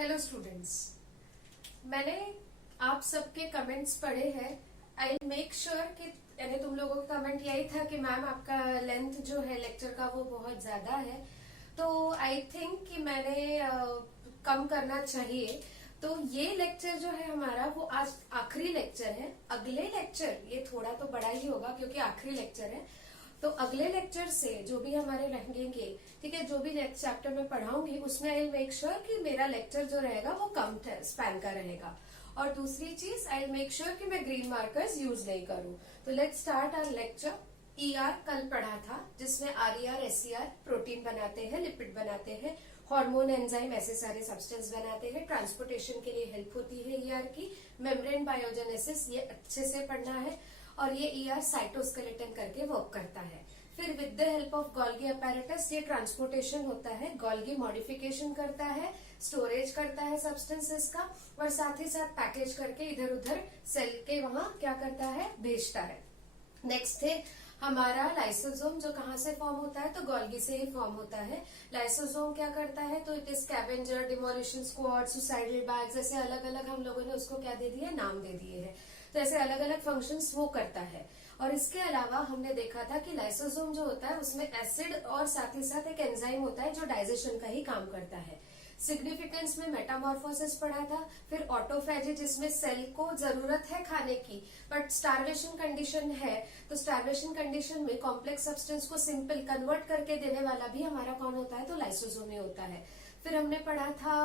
Hello students, मैंने आप सबके कमेंट्स पढ़े हैं। आई मेक श्योर कि यानी तुम लोगों का कमेंट यही था कि मैम आपका लेंथ जो है लेक्चर का वो बहुत ज्यादा है, तो आई थिंक कि मैंने कम करना चाहिए। तो ये लेक्चर जो है हमारा वो आज आखिरी लेक्चर है। अगले लेक्चर ये थोड़ा तो बड़ा ही होगा क्योंकि आखिरी लेक्चर है। तो अगले लेक्चर से जो भी हमारे रहेंगे, ठीक है, जो भी नेक्स्ट चैप्टर में पढ़ाऊंगी उसमें आई मेक श्योर कि मेरा लेक्चर जो रहेगा वो कम स्पैन का रहेगा। और दूसरी चीज, आई मेक श्योर कि मैं ग्रीन मार्कर्स यूज नहीं करूं। तो let's start our lecture. ER कल पढ़ा था जिसमें आरईआर एसईआर प्रोटीन बनाते हैं, लिपिड बनाते हैं, हार्मोन एंजाइम ऐसे सारे सब्सटेंस बनाते हैं, ट्रांसपोर्टेशन के लिए हेल्प होती है ईआर की, मेम्ब्रेन बायोजेनेसिस ये अच्छे से पढ़ना है। और ये ईआर साइटोस्केलेटन करके वर्क करता है। फिर with the help of Golgi apparatus ये ट्रांसपोर्टेशन होता है, गोल्गी मॉडिफिकेशन करता है, स्टोरेज करता है सब्सटेंसेस का, और साथ ही साथ पैकेज करके इधर उधर सेल के वहां क्या करता है, भेजता है। नेक्स्ट है हमारा लाइसोसोम, जो कहाँ से फॉर्म होता है, तो गोल्गी से ही फॉर्म होता है। लाइसोसोम क्या करता है, तो it is scavenger, demolition squad, suicidal bags, ऐसे अलग अलग हम लोगों ने उसको क्या दे दिया, नाम दे दिए हैं। तो ऐसे अलग अलग फंक्शंस वो करता है। और इसके अलावा हमने देखा था कि लाइसोसोम जो होता है उसमें एसिड और साथ ही साथ एक एंजाइम होता है जो डाइजेशन का ही काम करता है। सिग्निफिकेंस में मेटामॉर्फोसिस पढ़ा था। फिर ऑटोफेजी जिसमें सेल को जरूरत है खाने की बट स्टार्वेशन कंडीशन है, तो स्टार्वेशन कंडीशन में कॉम्प्लेक्स सब्सटेंस को सिंपल कन्वर्ट करके देने वाला भी हमारा कौन होता है, तो लाइसोसोम ही होता है। फिर हमने पढ़ा था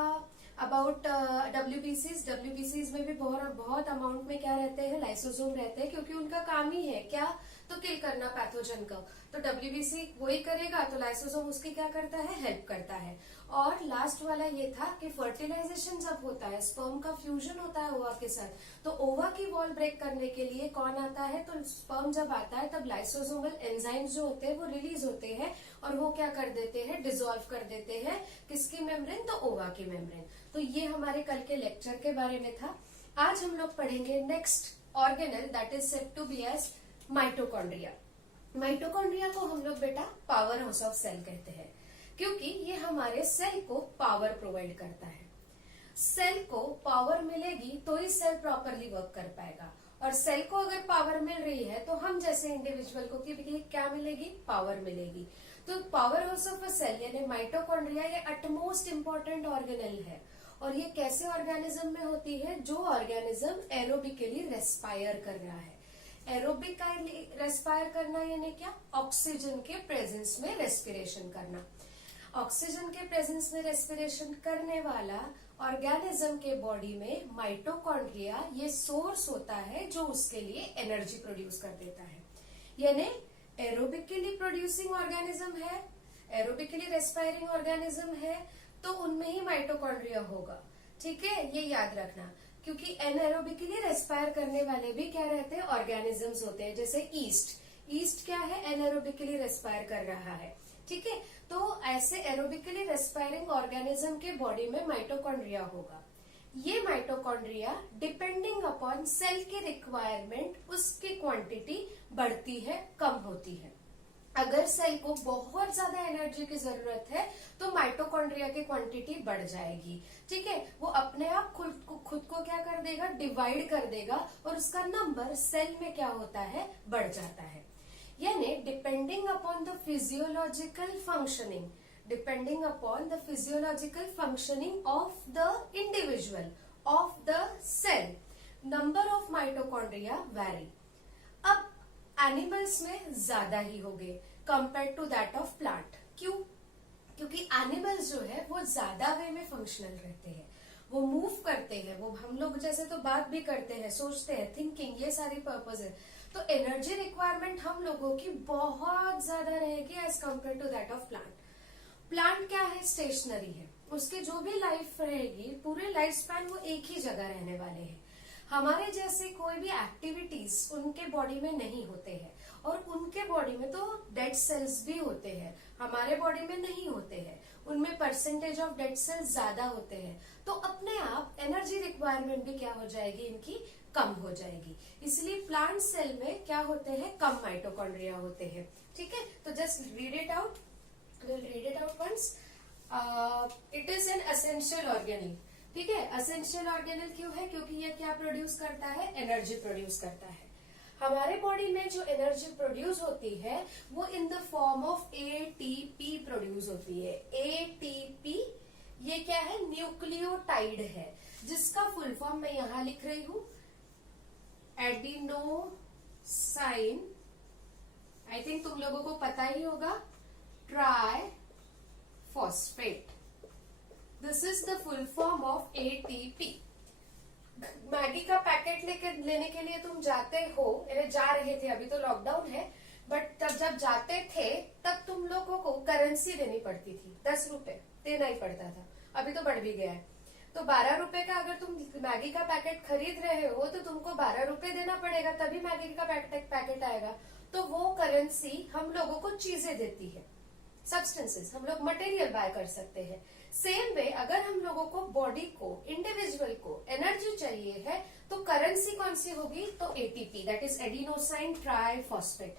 अबाउट डब्ल्यूबीसीज में भी बहुत अमाउंट में क्या रहते हैं, लाइसोसोम रहते हैं, क्योंकि उनका काम ही है क्या, तो किल करना पैथोजन को। तो डब्ल्यूबीसी वही करेगा तो लाइसोसोम उसकी क्या करता है, हेल्प करता है। और लास्ट वाला ये था कि फर्टिलाइजेशन जब होता है, स्पर्म का फ्यूजन होता है ओवा के साथ, तो ओवा की वॉल ब्रेक करने के लिए कौन आता है, तो स्पर्म जब आता है तब लाइसोसोमल एंजाइम्स जो होते हैं वो रिलीज होते हैं और वो क्या कर देते हैं, डिसॉल्व कर देते हैं किसकी मेम्ब्रेन, तो ओवा की मेम्ब्रेन। तो ये हमारे कल के लेक्चर के बारे में था। आज हम लोग पढ़ेंगे next organelle that is said to be as mitochondria. Mitochondria को हम लोग बेटा पावर हाउस ऑफ सेल कहते हैं, क्योंकि ये हमारे सेल को पावर प्रोवाइड करता है। सेल को पावर मिलेगी तो ही सेल प्रॉपरली वर्क कर पाएगा, और सेल को अगर पावर मिल रही है तो हम जैसे इंडिविजुअल को क्या मिलेगी, पावर मिलेगी। तो power house of a cell यानी माइटोकॉन्ड्रिया ये अटमोस्ट इम्पोर्टेंट ऑर्गेनेल है। और ये कैसे ऑर्गेनिज्म में होती है, जो ऑर्गेनिज्म एरोबिकली रेस्पायर कर रहा है। एरोबिकली रेस्पायर करना यानी क्या, ऑक्सीजन के प्रेजेंस में रेस्पिरेशन करना। ऑक्सीजन के प्रेजेंस में रेस्पिरेशन करने वाला ऑर्गेनिज्म के बॉडी में माइटोकॉन्ड्रिया ये सोर्स होता है जो उसके लिए एनर्जी प्रोड्यूस कर देता है। यानी एरोबिकली प्रोड्यूसिंग ऑर्गेनिज्म है, एरोबिकली रेस्पायरिंग ऑर्गेनिज्म है, तो उनमें ही माइटोकॉन्ड्रिया होगा। ठीक है, ये याद रखना, क्योंकि एनएरोबिकली रेस्पायर करने वाले भी क्या रहते हैं, ऑर्गेनिजम्स होते हैं। जैसे ईस्ट क्या है, एनएरोबिकली रेस्पायर कर रहा है। ठीक है, तो ऐसे एरोबिकली रेस्पायरिंग ऑर्गेनिज्म के बॉडी में माइटोकॉन्ड्रिया होगा। ये माइटोकॉन्ड्रिया डिपेंडिंग अपॉन सेल की रिक्वायरमेंट उसकी क्वांटिटी बढ़ती है, कम होती है। अगर सेल को बहुत ज्यादा एनर्जी की जरूरत है तो माइटोकॉन्ड्रिया की क्वांटिटी बढ़ जाएगी। ठीक है, वो अपने आप खुद को क्या कर देगा, डिवाइड कर देगा, और उसका नंबर सेल में क्या होता है, बढ़ जाता है। यानी depending upon the physiological functioning of the individual of the cell, number of mitochondria vary. अब एनिमल्स में ज्यादा ही हो गए compare to that of plant. क्यों, क्योंकि एनिमल्स जो है वो ज्यादा वे में फंक्शनल रहते हैं, वो मूव करते हैं, वो हम लोग जैसे तो बात भी करते हैं, सोचते हैं, थिंकिंग, ये सारी पर्पज है। तो एनर्जी रिक्वायरमेंट हम लोगों की बहुत ज्यादा रहेगी as compare to that of plant. Plant क्या है, स्टेशनरी है, उसकी जो भी लाइफ रहेगी पूरे लाइफ स्पैन वो एक ही जगह रहने वाले हैं। हमारे जैसे कोई भी एक्टिविटीज उनके बॉडी में नहीं होते हैं, और उनके बॉडी में तो डेड सेल्स भी होते हैं, हमारे बॉडी में नहीं होते हैं, उनमें परसेंटेज ऑफ डेड सेल्स ज्यादा होते हैं। तो अपने आप एनर्जी रिक्वायरमेंट भी क्या हो जाएगी, इनकी कम हो जाएगी। इसलिए प्लांट सेल में क्या होते हैं, कम माइटोकॉन्ड्रिया होते हैं। ठीक है, तो just read it out, will read it out once. It is an essential organelle. ठीक है। असेंशियल ऑर्गेनल क्यों है? क्योंकि ये क्या प्रोड्यूस करता है? एनर्जी प्रोड्यूस करता है। हमारे बॉडी में जो एनर्जी प्रोड्यूस होती है वो इन the form of ATP produce होती है। एटीपी ये क्या है? न्यूक्लियोटाइड है, जिसका फुल फॉर्म मैं यहां लिख रही हूं, एडिनोसाइन। आई थिंक तुम लोगों को पता ही होगा, triphosphate. This is the full form of ATP. Maggi का पैकेट लेने के लिए तुम जाते हो, जा रहे थे, अभी तो लॉकडाउन है, बट तब जब जाते थे तब तुम लोगों को करेंसी देनी पड़ती थी, 10 रुपए देना ही पड़ता था। अभी तो बढ़ भी गया है। तो 12 रुपए का अगर तुम मैगी का पैकेट खरीद रहे हो तो तुमको 12 रुपए देना पड़ेगा, तभी मैगी का पैकेट आएगा। तो वो करेंसी हम लोगों को चीजें देती है, सब्सटेंसेस, हम लोग मटेरियल बाय कर सकते हैं। सेम वे अगर हम लोगों को बॉडी को, इंडिविजुअल को एनर्जी चाहिए है तो करेंसी कौन सी होगी? तो ATP, that is adenosine triphosphate.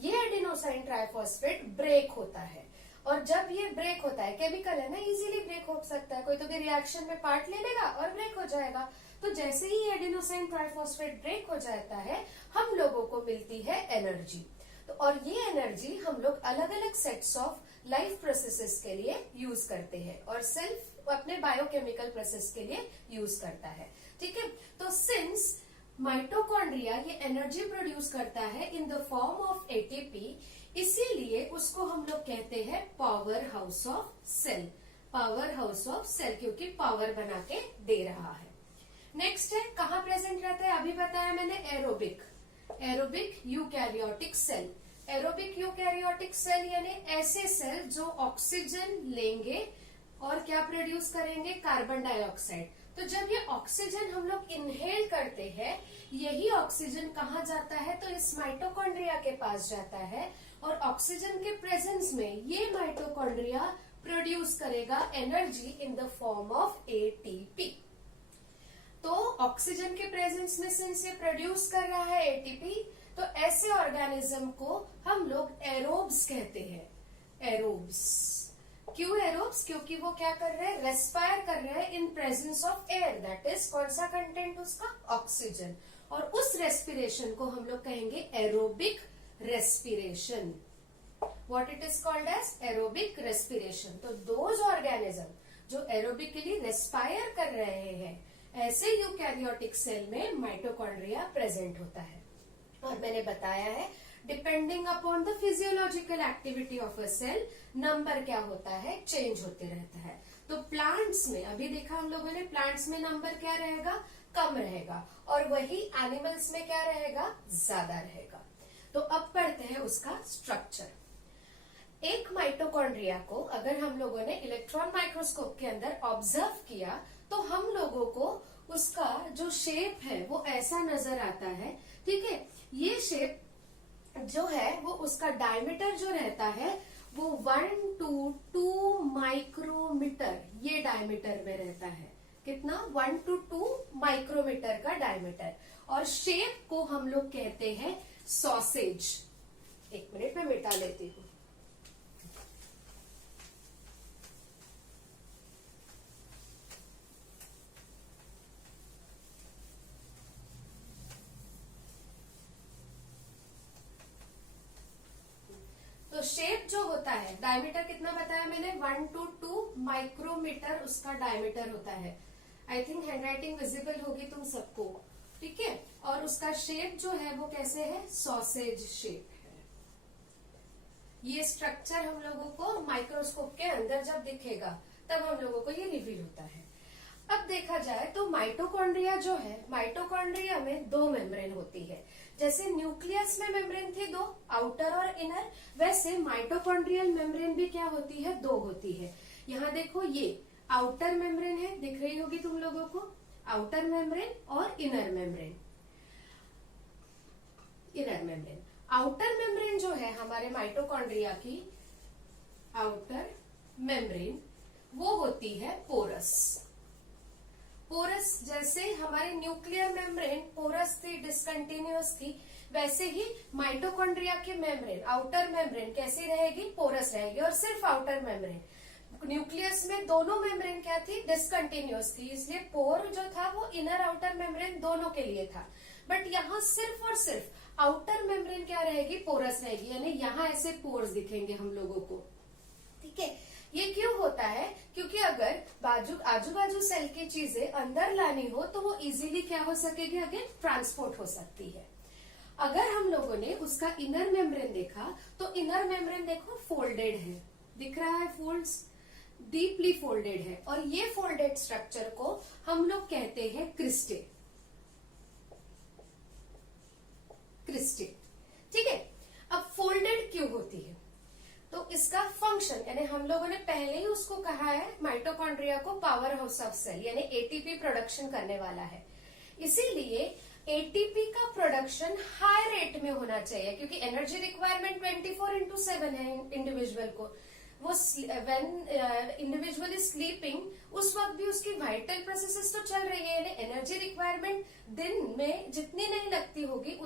ये एडिनोसाइन ट्राइफॉस्फेट ब्रेक होता है, और जब ये ब्रेक होता है, केमिकल है ना, इजीली ब्रेक हो सकता है, कोई तो भी रिएक्शन में पार्ट ले लेगा और ब्रेक हो जाएगा। तो जैसे ही एडिनोसाइन ट्राइफॉस्फेट ब्रेक हो जाता है, हम लोगों को मिलती है एनर्जी। तो और ये एनर्जी हम लोग अलग अलग सेट्स ऑफ लाइफ प्रोसेसेस के लिए यूज करते हैं, और सेल्फ अपने बायोकेमिकल प्रोसेस के लिए यूज करता है। ठीक है। तो सिंस माइटोकॉन्ड्रिया ये एनर्जी प्रोड्यूस करता है in the form of ATP, इसीलिए उसको हम लोग कहते हैं power house of cell. Power house of cell, क्योंकि पावर बना के दे रहा है। नेक्स्ट है, कहाँ प्रेजेंट रहता है? अभी बताया मैंने, aerobic. Aerobic eukaryotic cell. Aerobic eukaryotic cell यानी ऐसे सेल जो ऑक्सीजन लेंगे और क्या प्रोड्यूस करेंगे? Carbon dioxide. तो जब ये ऑक्सीजन हम लोग इनहेल करते हैं, यही ऑक्सीजन कहाँ जाता है? तो इस माइटोकॉन्ड्रिया के पास जाता है, और ऑक्सीजन के प्रेजेंस में ये माइटोकॉन्ड्रिया प्रोड्यूस करेगा energy in the form of ATP. तो ऑक्सीजन के प्रेजेंस में सिंस ये प्रोड्यूस कर रहा है एटीपी, तो ऐसे ऑर्गेनिज्म को हम लोग एरोब्स कहते हैं। एरोब्स। क्यों एरोब्स? क्योंकि वो क्या कर रहे हैं? रेस्पायर कर रहे हैं in presence of air, that is कौन सा कंटेंट उसका? ऑक्सीजन। और उस रेस्पिरेशन को हम लोग कहेंगे aerobic respiration. What it is called as? Aerobic respiration. तो दोज ऑर्गेनिज्म जो एरोबिकली रेस्पायर कर रहे हैं, ऐसे यूकैरियोटिक सेल में माइटोकॉन्ड्रिया प्रेजेंट होता है। और मैंने बताया है, depending upon the physiological activity of a cell, number क्या होता है? चेंज होते रहता है। तो प्लांट्स में, अभी देखा हम लोगों ने, प्लांट्स में नंबर क्या रहेगा? कम रहेगा, और वही एनिमल्स में क्या रहेगा? ज्यादा रहेगा। तो अब पढ़ते हैं उसका स्ट्रक्चर। एक माइटोकॉन्ड्रिया को अगर हम लोगों ने इलेक्ट्रॉन माइक्रोस्कोप के अंदर ऑब्जर्व किया, तो हम लोगों को उसका जो शेप है वो ऐसा नजर आता है। ठीक है। ये शेप जो है वो, उसका डायमीटर जो रहता है वो 1 to 2 माइक्रोमीटर, ये डायमीटर में रहता है। कितना? 1 to 2 माइक्रोमीटर का डायमीटर। और शेप को हम लोग कहते हैं सॉसेज। एक मिनट में मिटा लेती हूँ। तो शेप जो होता है, डायमीटर कितना बताया मैंने? 1 to 2 माइक्रोमीटर उसका डायमीटर होता है। आई थिंक हैंडराइटिंग विजिबल होगी तुम सबको। ठीक है। और उसका शेप जो है वो कैसे है? सॉसेज शेप है। ये स्ट्रक्चर हम लोगों को माइक्रोस्कोप के अंदर जब दिखेगा तब हम लोगों को ये रिवील होता है। अब देखा जाए तो माइटोकॉन्ड्रिया जो है, माइटोकॉन्ड्रिया में 2 मेम्ब्रेन होती है। जैसे न्यूक्लियस में मेम्ब्रेन थी 2, आउटर और इनर, वैसे माइटोकॉन्ड्रियल मेम्ब्रेन भी क्या होती है? 2 होती है। यहाँ देखो, ये आउटर मेम्ब्रेन है, दिख रही होगी तुम लोगों को, आउटर मेम्ब्रेन और inner membrane. Inner membrane, outer membrane जो है हमारे माइटोकॉन्ड्रिया की, आउटर मेम्ब्रेन वो होती है पोरस। पोरस जैसे हमारे न्यूक्लियर मेम्ब्रेन पोरस थी, डिसकंटिन्यूअस थी, वैसे ही माइटोकॉन्ड्रिया की मेम्ब्रेन, आउटर मेम्ब्रेन कैसी रहेगी? पोरस रहेगी, और सिर्फ आउटर मेम्ब्रेन। न्यूक्लियस में दोनों मेम्ब्रेन क्या थी, डिसकंटिन्यूअस थी, इसलिए पोर जो था वो इनर आउटर मेम्ब्रेन दोनों के लिए था। बट यहाँ सिर्फ और सिर्फ आउटर मेम्ब्रेन क्या रहेगी, पोरस रहेगी, यानी यहाँ ऐसे पोर्स दिखेंगे हम लोगों को। ठीक है, ये क्यों होता है, क्योंकि अगर आजू बाजू सेल की चीजें अंदर लानी हो तो वो इजीली क्या हो सकेगी, अगेन ट्रांसपोर्ट हो सकती है। अगर हम लोगों ने उसका इनर मेम्ब्रेन देखा तो इनर मेम्ब्रेन देखो फोल्डेड है, दिख रहा है, फोल्ड्स डीपली फोल्डेड है, और ये फोल्डेड स्ट्रक्चर को हम लोग कहते हैं क्रिस्टे। क्रिस्टे, ठीक है। अब फोल्डेड क्यों होती है, तो इसका फंक्शन, यानी हम लोगों ने पहले ही उसको कहा है माइटोकॉन्ड्रिया को पावर हाउस ऑफ सेल, यानी एटीपी प्रोडक्शन करने वाला है। इसीलिए एटीपी का प्रोडक्शन हाई रेट में होना चाहिए, क्योंकि एनर्जी रिक्वायरमेंट 24/7 है इंडिविजुअल को। वो व्हेन इंडिविजुअल इज स्लीपिंग उस वक्त भी उसकी वाइटल प्रोसेसेस तो चल रही है, यानी एनर्जी रिक्वायरमेंट दिन में जितनी नहीं लगती होगी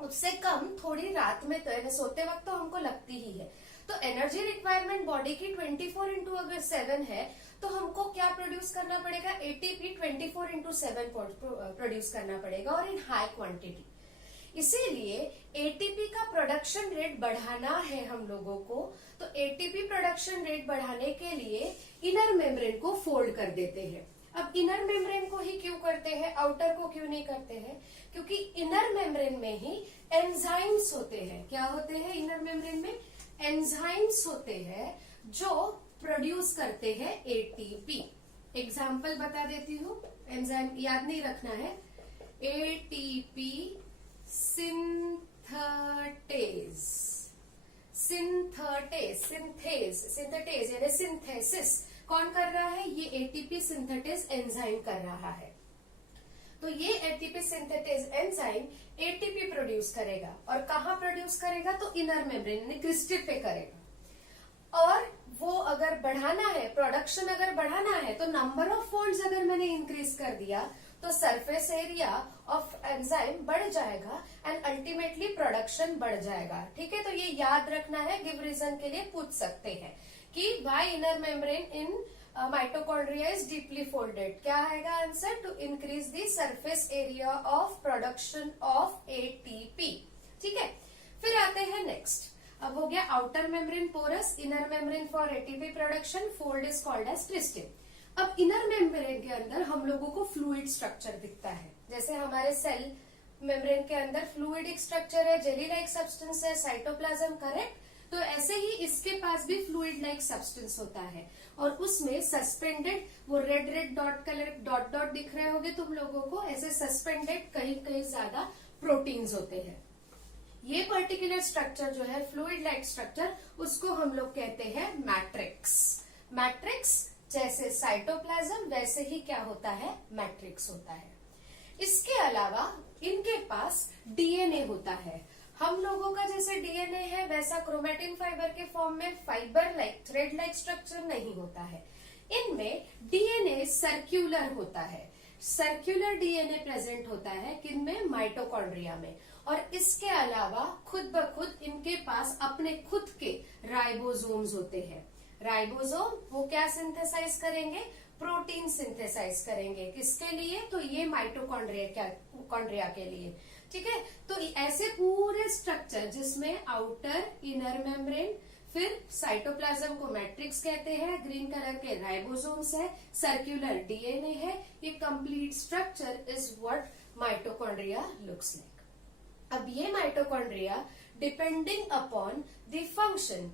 उससे कम थोड़ी रात में, तो सोते वक्त तो हमको लगती ही है। तो एनर्जी रिक्वायरमेंट बॉडी की 24/7 है, तो हमको क्या प्रोड्यूस करना पड़ेगा, एटीपी 24/7 प्रोड्यूस करना पड़ेगा, और इन हाई क्वांटिटी। इसीलिए एटीपी का प्रोडक्शन रेट बढ़ाना है हम लोगों को, तो एटीपी प्रोडक्शन रेट बढ़ाने के लिए इनर मेम्ब्रेन को फोल्ड कर देते हैं। अब इनर मेम्ब्रेन को ही क्यों करते हैं, आउटर को क्यों नहीं करते हैं, क्योंकि इनर मेम्ब्रेन में ही एंजाइम्स होते हैं। क्या होते हैं इनर मेम्ब्रेन में, एंजाइम्स होते हैं जो प्रोड्यूस करते हैं एटीपी। एग्जाम्पल बता देती हूँ, एंजाइम याद नहीं रखना है, एटीपी सिंथेटेज, सिंथेटेज यानी सिंथेसिस कौन कर रहा है, ये एटीपी सिंथेटेज एंजाइम कर रहा है। तो ये ATP synthetase enzyme ATP produce करेगा, और कहाँ प्रोड्यूस करेगा, तो इनर मेम्ब्रेन यानी क्रिस्टे पे करेगा। और वो अगर बढ़ाना है, प्रोडक्शन अगर बढ़ाना है, तो नंबर ऑफ फोल्ड्स अगर मैंने इंक्रीज कर दिया तो सरफेस एरिया ऑफ एंजाइम बढ़ जाएगा एंड अल्टीमेटली प्रोडक्शन बढ़ जाएगा। ठीक है, तो ये याद रखना है, गिव रीजन के लिए पूछ सकते हैं कि why inner membrane in mitochondria is deeply folded. क्या आएगा answer, to increase the surface area of production of ATP. ठीक है, फिर आते हैं नेक्स्ट। अब हो गया outer membrane porous, inner membrane for ATP production, fold is called as cristae. अब इनर मेम्ब्रेन के अंदर हम लोगों को फ्लूइड स्ट्रक्चर दिखता है, जैसे हमारे सेल मेम्ब्रेन के अंदर फ्लूइडिक स्ट्रक्चर है, जेली लाइक सब्सटेंस है, साइटोप्लाज्म, करेक्ट। तो ऐसे ही इसके पास भी फ्लूइड लाइक सब्सटेंस होता है, और उसमें सस्पेंडेड, वो red red dot colour dot dot दिख रहे होंगे तुम लोगों को, ऐसे सस्पेंडेड कहीं कहीं ज्यादा प्रोटीन्स होते हैं। ये पर्टिकुलर स्ट्रक्चर जो है फ्लूइड लाइक स्ट्रक्चर, उसको हम लोग कहते हैं मैट्रिक्स। मैट्रिक्स जैसे साइटोप्लाज्म वैसे ही क्या होता है, मैट्रिक्स होता है। इसके अलावा इनके पास डीएनए होता है। हम लोगों का जैसे डीएनए है वैसा क्रोमेटिन फाइबर के फॉर्म में fibre like thread like structure नहीं होता है। इनमें डीएनए सर्क्यूलर होता है, सर्क्यूलर डीएनए प्रेजेंट होता है किनमें, माइटोकॉन्ड्रिया में। और इसके अलावा खुद ब खुद इनके पास अपने खुद के राइबोसोम्स होते हैं। राइबोसोम वो क्या सिंथेसाइज करेंगे, प्रोटीन सिंथेसाइज करेंगे, किसके लिए, तो ये माइटोकॉन्ड्रिया के लिए। ठीक है, तो ऐसे पूरे स्ट्रक्चर जिसमें आउटर इनर मेम्ब्रेन, फिर साइटोप्लाज्म को मैट्रिक्स कहते हैं, ग्रीन कलर के राइबोसोम्स है, सर्क्यूलर डीएनए है, ये complete structure is what mitochondria looks like. अब ये mitochondria depending upon the function,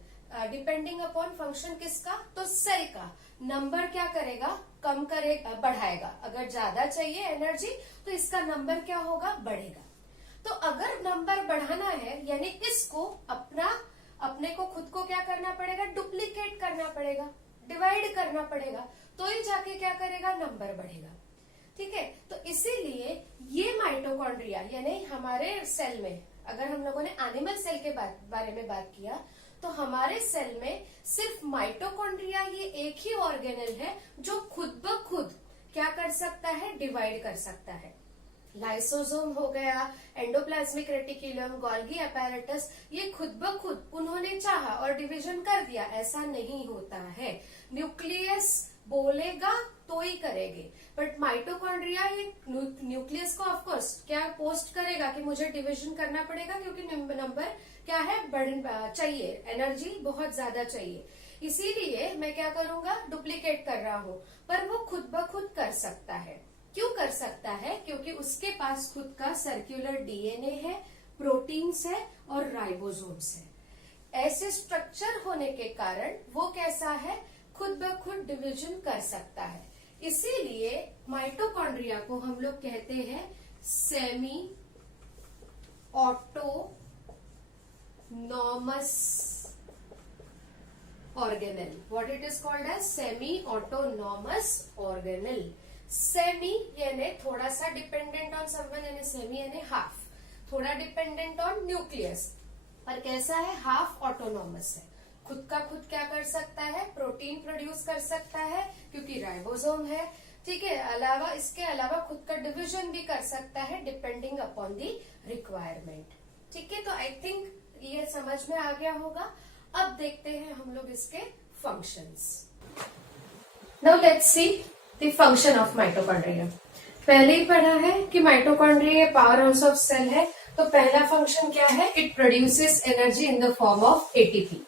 depending upon function किसका, तो सेल का नंबर क्या करेगा, कम करेगा, बढ़ाएगा। अगर ज्यादा चाहिए एनर्जी तो इसका नंबर क्या होगा, बढ़ेगा। तो अगर नंबर बढ़ाना है यानी इसको अपने को खुद को क्या करना पड़ेगा, डुप्लीकेट करना पड़ेगा, डिवाइड करना पड़ेगा, तो ही जाके क्या करेगा, नंबर बढ़ेगा। ठीक है, तो इसीलिए ये माइटोकॉन्ड्रिया यानी हमारे सेल में, अगर हम लोगों ने एनिमल सेल के बारे में बात किया, तो हमारे सेल में सिर्फ माइटोकॉन्ड्रिया ये एक ही ऑर्गेनल है जो खुद ब खुद क्या कर सकता है, डिवाइड कर सकता है। लाइसोसोम हो गया, एंडोप्लाज्मिक रेटिकुलम, गोल्गी अपैरेटस, ये खुद ब खुद उन्होंने चाहा और डिवीजन कर दिया, ऐसा नहीं होता है। न्यूक्लियस बोलेगा तो ही करेंगे, बट माइटोकॉन्ड्रिया ये न्यूक्लियस को ऑफकोर्स क्या पोस्ट करेगा कि मुझे डिवीजन करना पड़ेगा, क्योंकि नंबर क्या है, बढ़ चाहिए, एनर्जी बहुत ज्यादा चाहिए, इसीलिए मैं क्या करूंगा, डुप्लीकेट कर रहा हूं। पर वो खुद ब खुद कर सकता है। क्यों कर सकता है? क्योंकि उसके पास खुद का सर्कुलर डीएनए है, प्रोटीन्स है और राइबोसोम्स है। ऐसे स्ट्रक्चर होने के कारण वो कैसा है, खुद ब खुद डिवीजन कर सकता है। इसीलिए माइटोकॉन्ड्रिया को हम लोग कहते हैं semi autonomous organelle. What it is called as semi autonomous organelle. Semi यानी थोड़ा सा डिपेंडेंट ऑन समवन, यानी सेमी यानी हाफ, थोड़ा डिपेंडेंट ऑन न्यूक्लियस, पर कैसा है, हाफ ऑटोनॉमस है, खुद का खुद क्या कर सकता है, प्रोटीन प्रोड्यूस कर सकता है क्योंकि राइबोसोम है, ठीक है। अलावा इसके अलावा खुद का डिवीजन भी कर सकता है डिपेंडिंग अपॉन दी रिक्वायरमेंट, ठीक है। तो आई थिंक ये समझ में आ गया होगा। अब देखते हैं हम लोग इसके functions. Now let's see the function of mitochondria. पहले ही पढ़ा है कि mitochondria power house of cell है, तो पहला फंक्शन क्या है, it produces energy in the form of ATP.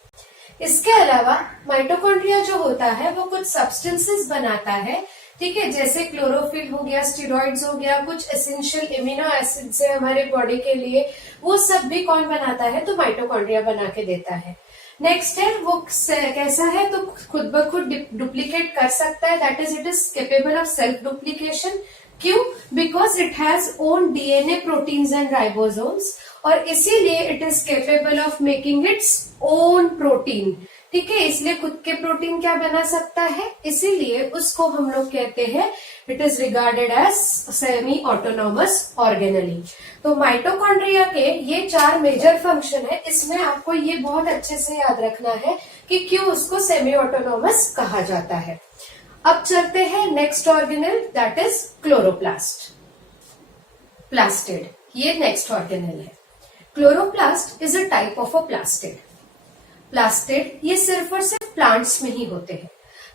इसके अलावा माइटोकॉन्ड्रिया जो होता है वो कुछ सब्सटेंसेस बनाता है, ठीक है, जैसे क्लोरोफिल हो गया, स्टेरॉइड्स हो गया, कुछ एसेंशियल इम्यूनो एसिड्स है हमारे बॉडी के लिए, वो सब भी कौन बनाता है, तो माइटोकॉन्ड्रिया बना के देता है। नेक्स्ट है वो कैसा है, तो खुद ब खुद डुप्लीकेट कर सकता है, that is it is capable of self duplication. क्यों? Because it has own DNA, proteins and ribosomes, और इसीलिए it is capable of making its own protein, ठीक है। इसलिए खुद के प्रोटीन क्या बना सकता है, इसीलिए उसको हम लोग कहते हैं it is regarded as semi autonomous organelle. तो माइटोकॉन्ड्रिया के ये 4 मेजर फंक्शन है, इसमें आपको ये बहुत अच्छे से याद रखना है कि क्यों उसको सेमी ऑटोनॉमस कहा जाता है। अब चलते हैं next organelle, that is chloroplast, plastid, ये नेक्स्ट ऑर्गेनेल है। Chloroplast is a type of a plastid. Plastid ये सिर्फ और सिर्फ प्लांट्स में ही होते हैं,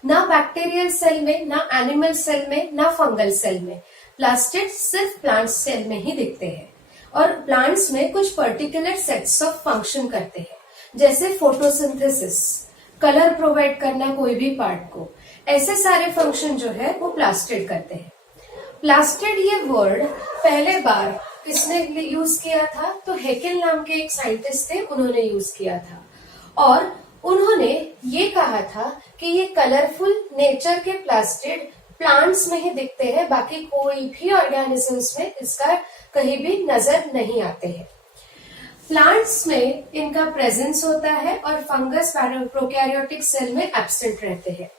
ना बैक्टीरियल सेल में, ना एनिमल सेल में, ना फंगल सेल में। प्लास्टिड सिर्फ प्लांट सेल में ही दिखते हैं, और प्लांट्स में कुछ पर्टिकुलर सेट्स ऑफ फंक्शन करते हैं, जैसे फोटोसिंथेसिस, कलर प्रोवाइड करना कोई भी पार्ट को, ऐसे सारे फंक्शन जो है वो प्लास्टिड करते हैं। प्लास्टिड ये वर्ड पहले बार किसने यूज किया था, तो हेकेल नाम के एक साइंटिस्ट थे, उन्होंने यूज किया था, और उन्होंने ये कहा था कि ये कलरफुल नेचर के प्लास्टिड प्लांट्स में ही दिखते हैं, बाकी कोई भी ऑर्गेनिजम्स में इसका कहीं भी नजर नहीं आते हैं। प्लांट्स में इनका प्रेजेंस होता है और फंगस प्रोकैरियोटिक सेल में एब्सेंट रहते हैं।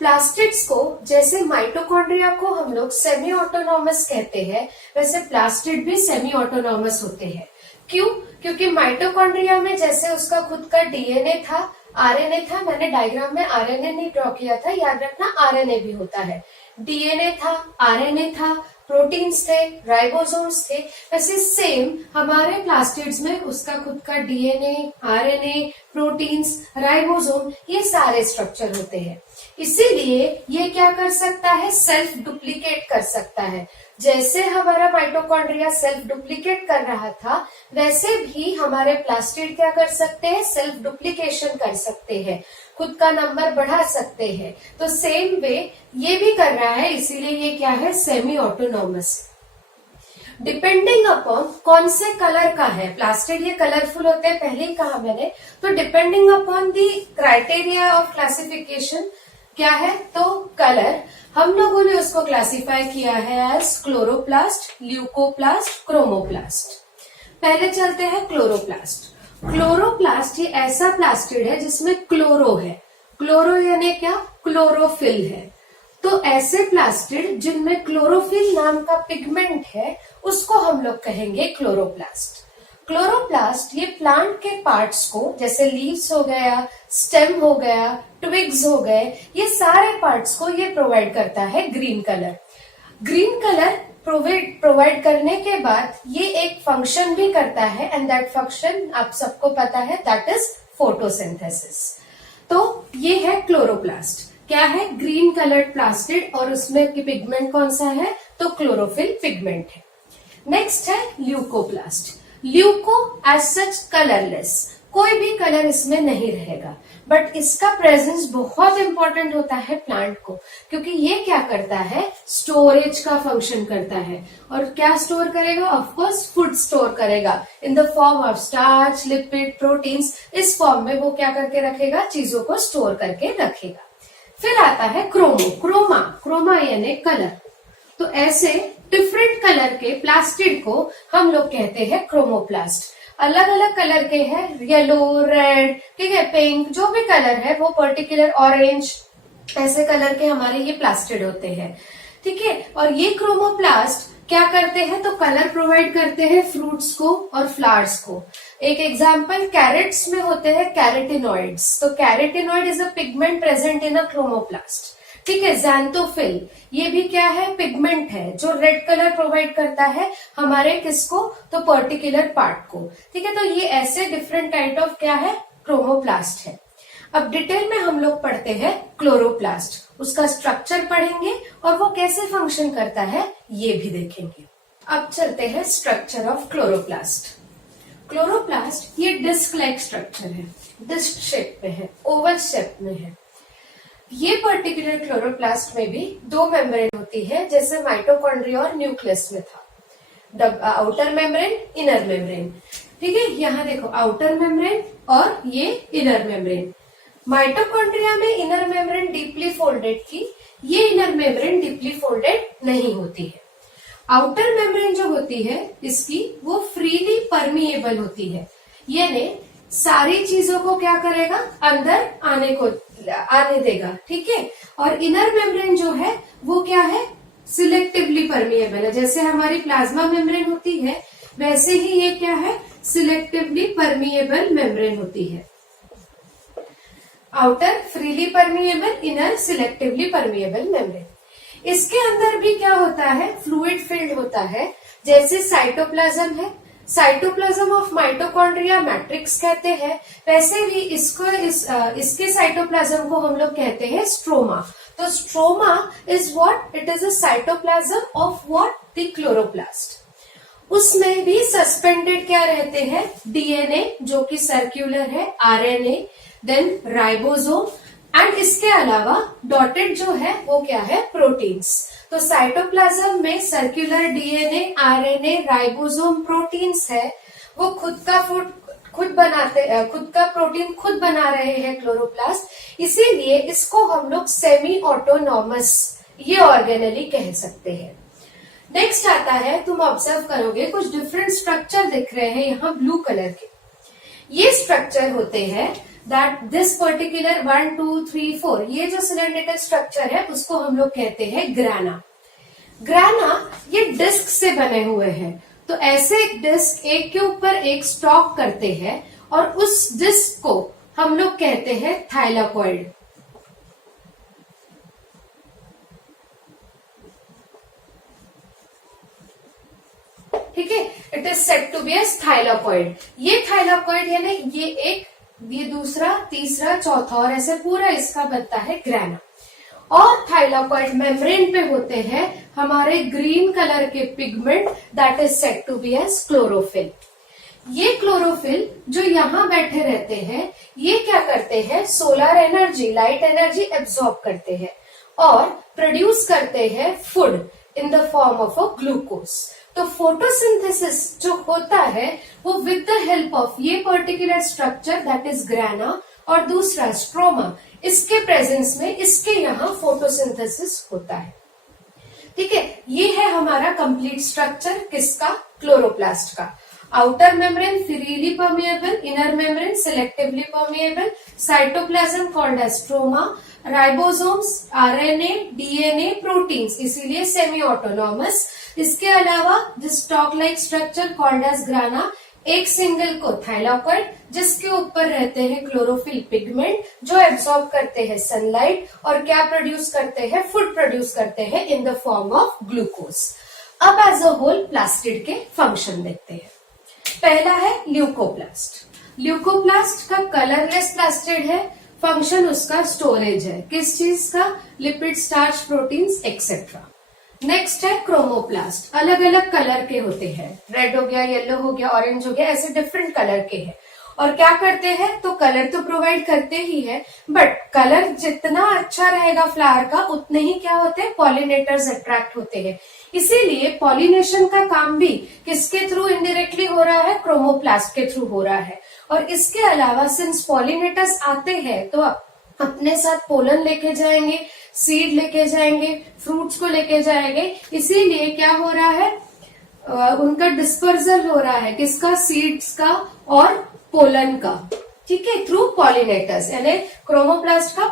प्लास्टिड्स को, जैसे माइटोकॉन्ड्रिया को हम लोग सेमी ऑटोनॉमस कहते हैं, वैसे प्लास्टिड भी सेमी ऑटोनॉमस होते हैं। क्यों? क्योंकि माइटोकॉन्ड्रिया में जैसे उसका खुद का डीएनए था, आरएनए था, मैंने डायग्राम में आरएनए नहीं ड्रॉ किया था, याद रखना आरएनए भी होता है, डीएनए था, आरएनए था, प्रोटीन्स थे, राइबोसोम्स थे, वैसे सेम हमारे प्लास्टिड्स में उसका खुद का डीएनए, आरएनए, प्रोटीन्स, राइबोसोम, ये सारे स्ट्रक्चर होते हैं। इसीलिए ये क्या कर सकता है, सेल्फ डुप्लीकेट कर सकता है। जैसे हमारा माइटोकॉन्ड्रिया सेल्फ डुप्लीकेट कर रहा था, वैसे भी हमारे प्लास्टिड क्या कर सकते हैं, सेल्फ डुप्लीकेशन कर सकते हैं, खुद का नंबर बढ़ा सकते हैं। तो सेम वे ये भी कर रहा है, इसीलिए ये क्या है, सेमी ऑटोनॉमस। डिपेंडिंग अपॉन कौन से कलर का है, प्लास्टिड ये कलरफुल होते हैं, पहले ही कहा मैंने, तो depending upon the criteria of classification क्या है, तो कलर, हम लोगों ने उसको क्लासिफाई किया है एज क्लोरोप्लास्ट, ल्यूकोप्लास्ट, क्रोमोप्लास्ट। पहले चलते हैं क्लोरोप्लास्ट। क्लोरोप्लास्ट ये ऐसा प्लास्टिड है जिसमें क्लोरो है, क्लोरो यानी क्या, क्लोरोफिल है। तो ऐसे प्लास्टिड जिनमें क्लोरोफिल नाम का पिगमेंट है, उसको हम लोग कहेंगे क्लोरोप्लास्ट। क्लोरोप्लास्ट ये प्लांट के पार्ट्स को, जैसे लीव्स हो गया, स्टेम हो गया, ट्विग्स हो गए, ये सारे पार्ट्स को ये प्रोवाइड करता है green colour. Green colour provide करने के बाद ये एक फंक्शन भी करता है, एंड दैट फंक्शन आप सबको पता है, दैट इज फोटोसिंथेसिस। तो ये है क्लोरोप्लास्ट। क्या है? ग्रीन कलर्ड प्लास्टिड, और उसमें की पिगमेंट कौन सा है? तो क्लोरोफिल पिगमेंट है। नेक्स्ट है leucoplast. Leuco as such colourless, कोई भी कलर इसमें नहीं रहेगा, बट इसका प्रेजेंस बहुत इंपॉर्टेंट होता है प्लांट को, क्योंकि ये क्या करता है? स्टोरेज का फंक्शन करता है। और क्या स्टोर करेगा? ऑफ कोर्स फूड स्टोर करेगा इन the form of starch, lipid, proteins. इस फॉर्म में वो क्या करके रखेगा? चीजों को स्टोर करके रखेगा। फिर आता है क्रोमा। क्रोमा यानी कलर। तो ऐसे डिफरेंट कलर के प्लास्टिड को हम लोग कहते हैं क्रोमोप्लास्ट। अलग अलग कलर के हैं, येलो, रेड, ठीक है, पिंक, जो भी कलर है वो पर्टिकुलर, ऑरेंज, ऐसे कलर के हमारे ये प्लास्टिड होते हैं, ठीक है। और ये क्रोमोप्लास्ट क्या करते हैं? तो कलर प्रोवाइड करते हैं फ्रूट्स को और फ्लावर्स को। एक एग्जाम्पल कैरेट्स में होते हैं कैरेटिनॉइड्स। तो carotenoid is a pigment present in a chromoplast, ठीक है। ज़ैंथोफिल, ये भी क्या है? पिगमेंट है जो रेड कलर प्रोवाइड करता है हमारे किसको? तो पर्टिकुलर पार्ट को, ठीक है। तो ये ऐसे डिफरेंट काइंड ऑफ क्या है? क्रोमोप्लास्ट है। अब डिटेल में हम लोग पढ़ते हैं क्लोरोप्लास्ट, उसका स्ट्रक्चर पढ़ेंगे और वो कैसे फंक्शन करता है ये भी देखेंगे। अब चलते हैं स्ट्रक्चर ऑफ क्लोरोप्लास्ट। क्लोरोप्लास्ट ये डिस्क लाइक स्ट्रक्चर है, डिस्क शेप में है, ओवल शेप में है। ये पर्टिकुलर क्लोरोप्लास्ट में भी दो मेम्ब्रेन होती है, जैसे माइटोकॉन्ड्रिया और न्यूक्लियस में था, आउटर मेम्ब्रेन, इनर मेम्ब्रेन, ठीक है। यहाँ देखो आउटर मेम्ब्रेन और ये इनर मेम्ब्रेन। माइटोकॉन्ड्रिया में इनर मेम्ब्रेन डीपली फोल्डेड थी, ये इनर मेम्ब्रेन डीपली फोल्डेड नहीं होती है। आउटर मेम्ब्रेन जो होती है इसकी, वो फ्रीली परमिएबल होती है, यानी सारी चीजों को क्या करेगा? अंदर आने देगा, ठीक है। और इनर मेम्ब्रेन जो है वो क्या है? सिलेक्टिवली परमिएबल है। जैसे हमारी प्लाज्मा मेम्ब्रेन होती है, वैसे ही ये क्या है? सिलेक्टिवली परमिएबल मेम्ब्रेन होती है। Outer freely permeable, inner selectively permeable membrane. इसके अंदर भी क्या होता है? फ्लूइड फिल्ड होता है, जैसे साइटोप्लाज्म है, साइटोप्लाज्म ऑफ माइटोकॉन्ड्रिया मैट्रिक्स कहते हैं, वैसे भी इसके साइटोप्लाज्म को हम लोग कहते हैं स्ट्रोमा। तो stroma is what? It is a cytoplasm of what? The chloroplast. उसमें भी सस्पेंडेड क्या रहते हैं? डीएनए जो कि सर्क्यूलर है, आरएनए, देन राइबोसोम, एंड इसके अलावा डॉटेड जो है वो क्या है? प्रोटीन्स। तो साइटोप्लाज्म में circular DNA, RNA, ribosome, proteins है, वो खुद का प्रोटीन खुद बना रहे हैं क्लोरोप्लास्ट। इसीलिए इसको हम लोग सेमी ऑटोनॉमस ये ऑर्गेनेली कह सकते हैं। नेक्स्ट आता है, तुम ऑब्जर्व करोगे कुछ डिफरेंट स्ट्रक्चर दिख रहे हैं यहाँ ब्लू कलर के। ये स्ट्रक्चर होते हैं दैट दिस पर्टिकुलर 1, 2, 3, 4, ये जो सिलेंड्रिकल स्ट्रक्चर है उसको हम लोग कहते हैं ग्राना। ग्राना ये डिस्क से बने हुए हैं। तो ऐसे डिस्क एक के ऊपर एक स्टॉक करते हैं और उस डिस्क को हम लोग कहते हैं थाइलाकॉइड। ठीक है, it is said to be as thylakoid. ये थाइलाकॉइड यानी ये एक, ये दूसरा, तीसरा, चौथा और ऐसे पूरा इसका बनता है ग्राना। और थाइलाकॉइड मेम्ब्रेन पे होते हैं हमारे ग्रीन कलर के pigment that is said to be as chlorophyll. ये क्लोरोफिल जो यहाँ बैठे रहते हैं ये क्या करते हैं? Solar energy, light energy absorb करते हैं और प्रोड्यूस करते हैं food in the form of a glucose. तो फोटोसिंथेसिस जो होता है वो विद द हेल्प ऑफ ये particular structure that is grana और दूसरा स्ट्रोमा, इसके प्रेजेंस में इसके यहाँ फोटोसिंथेसिस होता है। ठीक है, ये है हमारा कंप्लीट स्ट्रक्चर किसका? क्लोरोप्लास्ट का। Outer membrane freely permeable, inner membrane selectively permeable, cytoplasm called as stroma, ribosomes, RNA, DNA, proteins, इसीलिए सेमी ऑटोनॉमस। इसके अलावा this stalk like structure called as grana, एक सिंगल को थाइलाकॉइड जिसके ऊपर रहते हैं क्लोरोफिल पिगमेंट जो एब्सॉर्ब करते हैं सनलाइट और क्या प्रोड्यूस करते हैं? फूड प्रोड्यूस करते हैं इन द फॉर्म ऑफ ग्लूकोज। अब एज अ होल प्लास्टिड के फंक्शन देखते हैं। पहला है ल्यूकोप्लास्ट। ल्यूकोप्लास्ट का कलरलेस प्लास्टिड है, फंक्शन उसका स्टोरेज है, किस चीज का? Lipid, starch, proteins etcetera. Next है क्रोमोप्लास्ट, अलग अलग कलर के होते हैं, रेड हो गया, येलो हो गया, ऑरेंज हो गया, ऐसे डिफरेंट कलर के हैं। और क्या करते हैं? तो कलर तो प्रोवाइड करते ही है, बट कलर जितना अच्छा रहेगा फ्लावर का उतने ही क्या होते हैं? पॉलिनेटर्स अट्रैक्ट होते हैं। इसीलिए पॉलिनेशन का काम भी किसके थ्रू इनडायरेक्टली हो रहा है? क्रोमोप्लास्ट के थ्रू हो रहा है। और इसके अलावा सिंस पॉलिनेटर्स आते हैं तो अपने साथ पोलन लेके जाएंगे, सीड लेके जाएंगे, फ्रूट्स को लेके जाएंगे, इसीलिए क्या हो रहा है? उनका डिस्पर्सल हो रहा है, किसका? सीड्स का और पोलन का, ठीक है, थ्रू पॉलिनेटर्स। यानी क्रोमोप्लास्ट का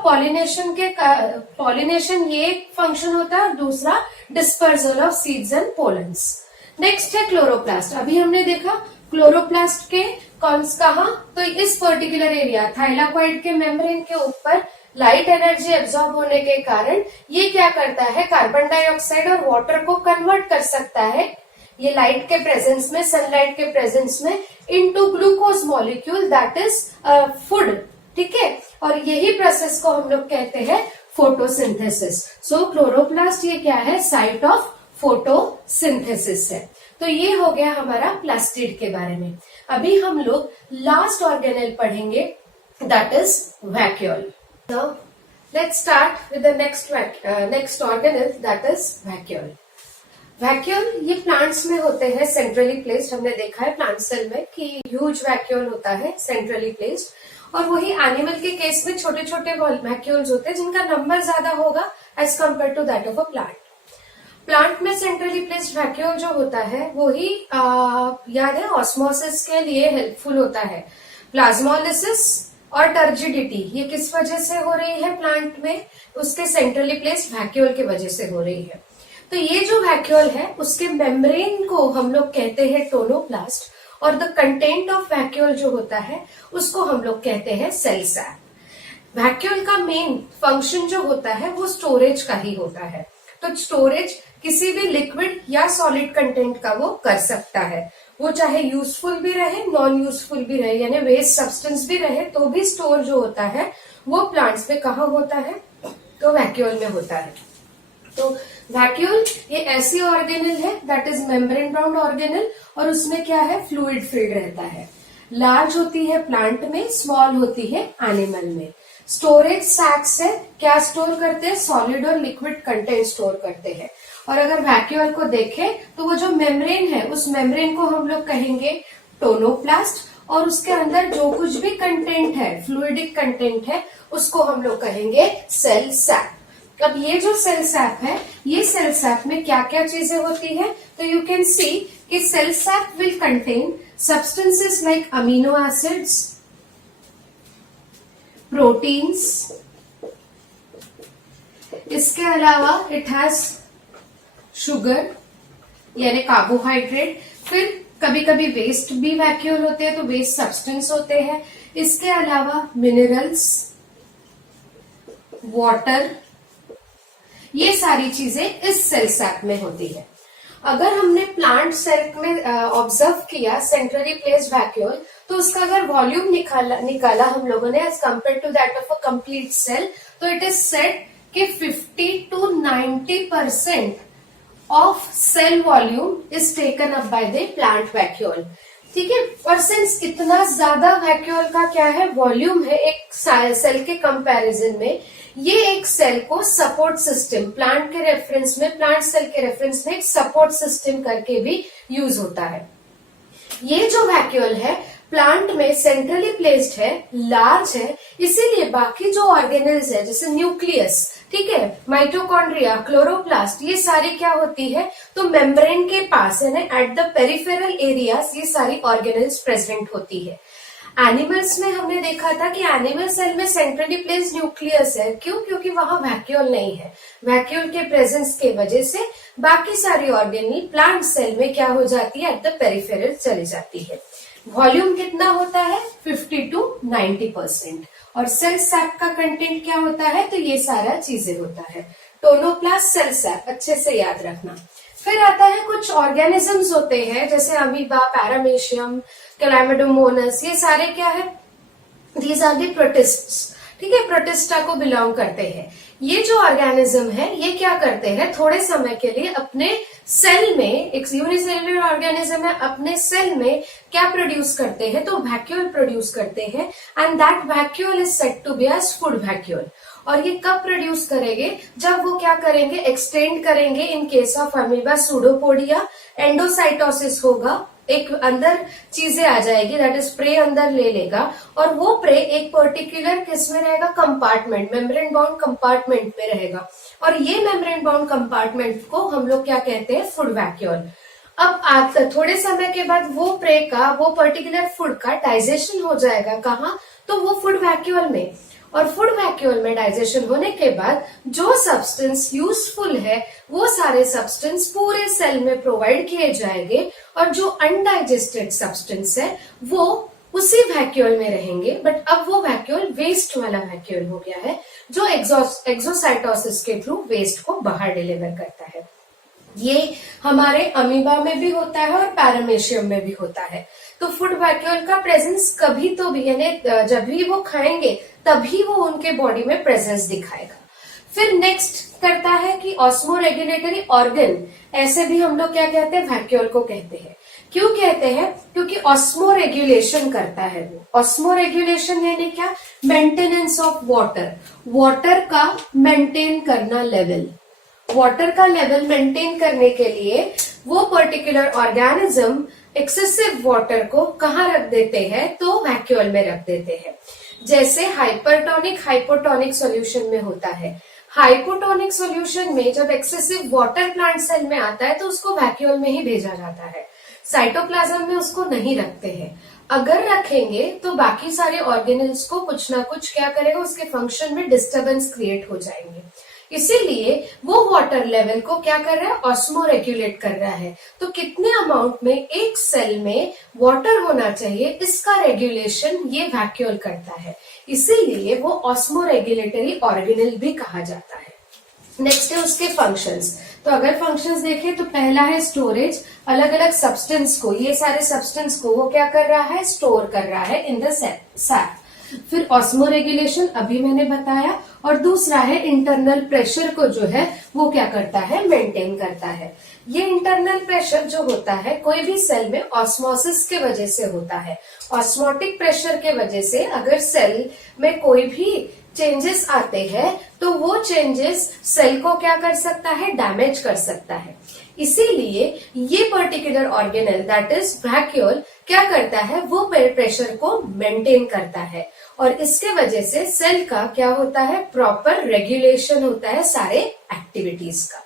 पॉलिनेशन ये एक फंक्शन होता है और दूसरा dispersal of seeds and pollens. Next है क्लोरोप्लास्ट। अभी हमने देखा क्लोरोप्लास्ट के कहा, तो इस पर्टिकुलर एरिया थाइलाकॉइड के मेम्ब्रेन के ऊपर लाइट एनर्जी एब्जॉर्ब होने के कारण ये क्या करता है? कार्बन डाइऑक्साइड और वाटर को कन्वर्ट कर सकता है, ये लाइट के प्रेजेंस में, सनलाइट के प्रेजेंस में, into glucose molecule that is food, ठीक है। और यही प्रोसेस को हम लोग कहते हैं फोटोसिंथेसिस। सो क्लोरोप्लास्ट ये क्या है? साइट ऑफ फोटोसिंथेसिस है। तो ये हो गया हमारा प्लास्टिड के बारे में। अभी हम लोग लास्ट ऑर्गेनेल पढ़ेंगे, that is vacuole. Now let's start with the next organelle, that is vacuole. Vacuole ये प्लांट्स में होते हैं सेंट्रली प्लेस्ड। हमने देखा है प्लांट सेल में कि ह्यूज वैक्यूल होता है सेंट्रली प्लेस्ड। और वही एनिमल के केस में छोटे छोटे वैक्यूल्स होते हैं जिनका नंबर ज्यादा होगा as compare to that of a plant. Plant में सेंट्रली प्लेस्ड वैक्यूल जो होता है वो ही याद है ऑस्मोसिस के लिए हेल्पफुल होता है। प्लाज्मोलिसिस और टर्जिडिटी ये किस वजह से हो रही है प्लांट में? उसके सेंट्रली प्लेस्ड वैक्यूल की वजह से हो रही है। तो ये जो वैक्यूल है उसके मेम्ब्रेन को हम लोग कहते हैं टोनोप्लास्ट, और द कंटेंट ऑफ वैक्यूल जो होता है उसको हम लोग कहते हैं सेल सैक। वैक्यूल का मेन फंक्शन जो होता है वो स्टोरेज का ही होता है। तो स्टोरेज किसी भी लिक्विड या सॉलिड कंटेंट का वो कर सकता है, वो चाहे यूजफुल भी रहे, नॉन यूजफुल भी रहे, यानी वेस्ट सब्सटेंस भी रहे, तो भी स्टोर जो होता है वो प्लांट्स में कहाँ होता है? तो वैक्यूल में होता है। तो वैक्यूल ये ऐसी ऑर्गेनल है that is membrane bound organelle, और उसमें क्या है? फ्लूइड फिल्ड रहता है। लार्ज होती है प्लांट में, स्मॉल होती है एनिमल में। स्टोरेज सैक्स है, क्या स्टोर करते हैं? सॉलिड और लिक्विड कंटेंट स्टोर करते हैं। और अगर वैक्यूल को देखें तो वो जो मेम्ब्रेन है उस मेम्ब्रेन को हम लोग कहेंगे टोनोप्लास्ट, और उसके अंदर जो कुछ भी कंटेंट है, फ्लूइडिक कंटेंट है, उसको हम लोग कहेंगे सेल सैक। अब ये जो सेल सैक है, ये सेल सैक में क्या क्या चीजें होती है? तो यू कैन सी कि cell sac will contain substances like amino acids, proteins, इसके अलावा इट हैज शुगर यानी कार्बोहाइड्रेट, फिर कभी कभी वेस्ट भी वैक्यूल होते हैं तो वेस्ट सब्सटेंस होते हैं। इसके अलावा मिनरल्स, वाटर, ये सारी चीजें इस सेल सैक में होती है। अगर हमने प्लांट सेल में ऑब्जर्व किया सेंट्रली प्लेस्ड वैक्यूल, तो उसका अगर वॉल्यूम निकाला हम लोगों ने as compare to that of a complete cell, तो इट इज सेड कि 50 to 90% of cell volume is taken up by the plant vacuole, ठीक है। और सिंस इतना ज्यादा वैक्यूल का क्या है? वॉल्यूम है एक सेल के कंपैरिजन में, ये एक सेल को सपोर्ट सिस्टम, प्लांट के रेफरेंस में, प्लांट सेल के रेफरेंस में एक सपोर्ट सिस्टम करके भी यूज होता है। ये जो वैक्यूल है प्लांट में सेंट्रली प्लेस्ड है, लार्ज है, इसीलिए बाकी जो ऑर्गेनल्स है जैसे न्यूक्लियस, ठीक है, माइटोकॉन्ड्रिया, क्लोरोप्लास्ट, ये सारी क्या होती है? तो मेम्ब्रेन के पास यानी एट द पेरिफेरल एरियाज ये सारी ऑर्गेनल्स प्रेजेंट होती है। एनिमल्स में हमने देखा था कि एनिमल सेल में सेंट्रली प्लेस्ड न्यूक्लियस है, क्यों? क्योंकि वहां वैक्यूल नहीं है। वैक्यूल के प्रेजेंस के वजह से बाकी सारी ऑर्गेनल प्लांट सेल में क्या हो जाती है? एट द पेरिफेरल चली जाती है। वॉल्यूम कितना होता है? 50 to 90%। और सेल सैक का कंटेंट क्या होता है? तो ये सारा चीजें होता है। टोनोप्लास्ट, सेल सैक, अच्छे से याद रखना। फिर आता है कुछ ऑर्गेनिजम्स होते हैं जैसे अमीबा, पैरामीशियम, क्लैमिडोमोनास, ये सारे क्या है, दीज आर दी प्रोटिस्ट्स। ठीक है, प्रोटिस्टा को बिलोंग करते हैं। ये जो ऑर्गेनिज्म है ये क्या करते हैं, थोड़े समय के लिए अपने सेल में, एक यूनिसेल्युलर ऑर्गेनिज्म है, अपने सेल में क्या प्रोड्यूस करते हैं, तो वैक्यूल प्रोड्यूस करते हैं, and that vacuole is said to be as food vacuole. और ये कब प्रोड्यूस करेंगे, जब वो क्या करेंगे, एक्सटेंड करेंगे। In case of amoeba pseudopodia endocytosis होगा, एक अंदर चीजें आ जाएगी, दैट इज प्रे अंदर ले लेगा, और वो प्रे एक पर्टिकुलर किस में रहेगा, कंपार्टमेंट, मेम्ब्रेन बाउंड कंपार्टमेंट में रहेगा, और ये मेम्ब्रेन बाउंड कंपार्टमेंट को हम लोग क्या कहते हैं, फूड वैक्यूल। अब थोड़े समय के बाद वो प्रे का, वो पर्टिकुलर फूड का डाइजेशन हो जाएगा, कहाँ, तो वो फूड वैक्यूल में। और फूड वैक्यूल में डाइजेशन होने के बाद जो सब्सटेंस यूजफुल है वो सारे सब्सटेंस पूरे सेल में प्रोवाइड किए जाएंगे, और जो अनडाइजेस्टेड सब्सटेंस है वो उसी वैक्यूल में रहेंगे, बट अब वो वैक्यूल वेस्ट वाला वैक्यूल हो गया है, जो एक्सोसाइटोसिस के थ्रू वेस्ट को बाहर डिलीवर करता है। ये हमारे अमीबा में भी होता है और पैरामीशियम में भी होता है। तो फूड वैक्यूल का प्रेजेंस कभी तो भी, यानी जब भी वो खाएंगे तभी वो उनके बॉडी में प्रेजेंस दिखाएगा। फिर नेक्स्ट करता है कि ऑस्मो रेगुलेटरी ऑर्गन, ऐसे भी हम लोग क्या कहते हैं, वैक्यूल को कहते हैं। क्यों कहते हैं, क्योंकि ऑस्मो रेगुलेशन करता है वो। ऑस्मो रेगुलेशन यानी क्या, मेंटेनेंस ऑफ वाटर, वाटर का मेंटेन करना लेवल, वाटर का लेवल मेंटेन करने के लिए वो पर्टिकुलर ऑर्गेनिज्म एक्सेसिव वाटर को कहाँ रख देते हैं, तो वैक्यूल में रख देते हैं। जैसे हाइपरटोनिक हाइपोटोनिक सॉल्यूशन में होता है। हाइपोटोनिक सॉल्यूशन में जब एक्सेसिव वाटर प्लांट सेल में आता है तो उसको वैक्यूल में ही भेजा जाता है, साइटोप्लाज्म में उसको नहीं रखते हैं। अगर रखेंगे तो बाकी सारे ऑर्गेनल्स को कुछ ना कुछ क्या करेगा, उसके फंक्शन में डिस्टर्बेंस क्रिएट हो जाएंगे। इसीलिए वो वाटर लेवल को क्या कर रहा है, ऑस्मो रेगुलेट कर रहा है। तो कितने अमाउंट में एक सेल में वाटर होना चाहिए, इसका रेगुलेशन ये वैक्यूल करता है, इसीलिए वो ऑस्मो रेगुलेटरी ऑर्गेनल भी कहा जाता है। नेक्स्ट है उसके फंक्शंस। तो अगर फंक्शंस देखें तो पहला है स्टोरेज, अलग अलग सब्सटेंस को, ये सारे सब्सटेंस को वो क्या कर रहा है, स्टोर कर रहा है इन द सैक। फिर ऑस्मो रेगुलेशन अभी मैंने बताया, और दूसरा है इंटरनल प्रेशर को जो है वो क्या करता है, मेंटेन करता है। ये इंटरनल प्रेशर जो होता है कोई भी सेल में ऑस्मोसिस के वजह से होता है। ऑस्मोटिक प्रेशर के वजह से अगर सेल में कोई भी चेंजेस आते हैं तो वो चेंजेस सेल को क्या कर सकता है, डैमेज कर सकता है। इसीलिए ये particular organelle that is vacuole क्या करता है, वो प्रेशर को मेंटेन करता है, और इसके वजह से सेल का क्या होता है, प्रॉपर रेगुलेशन होता है सारे एक्टिविटीज का।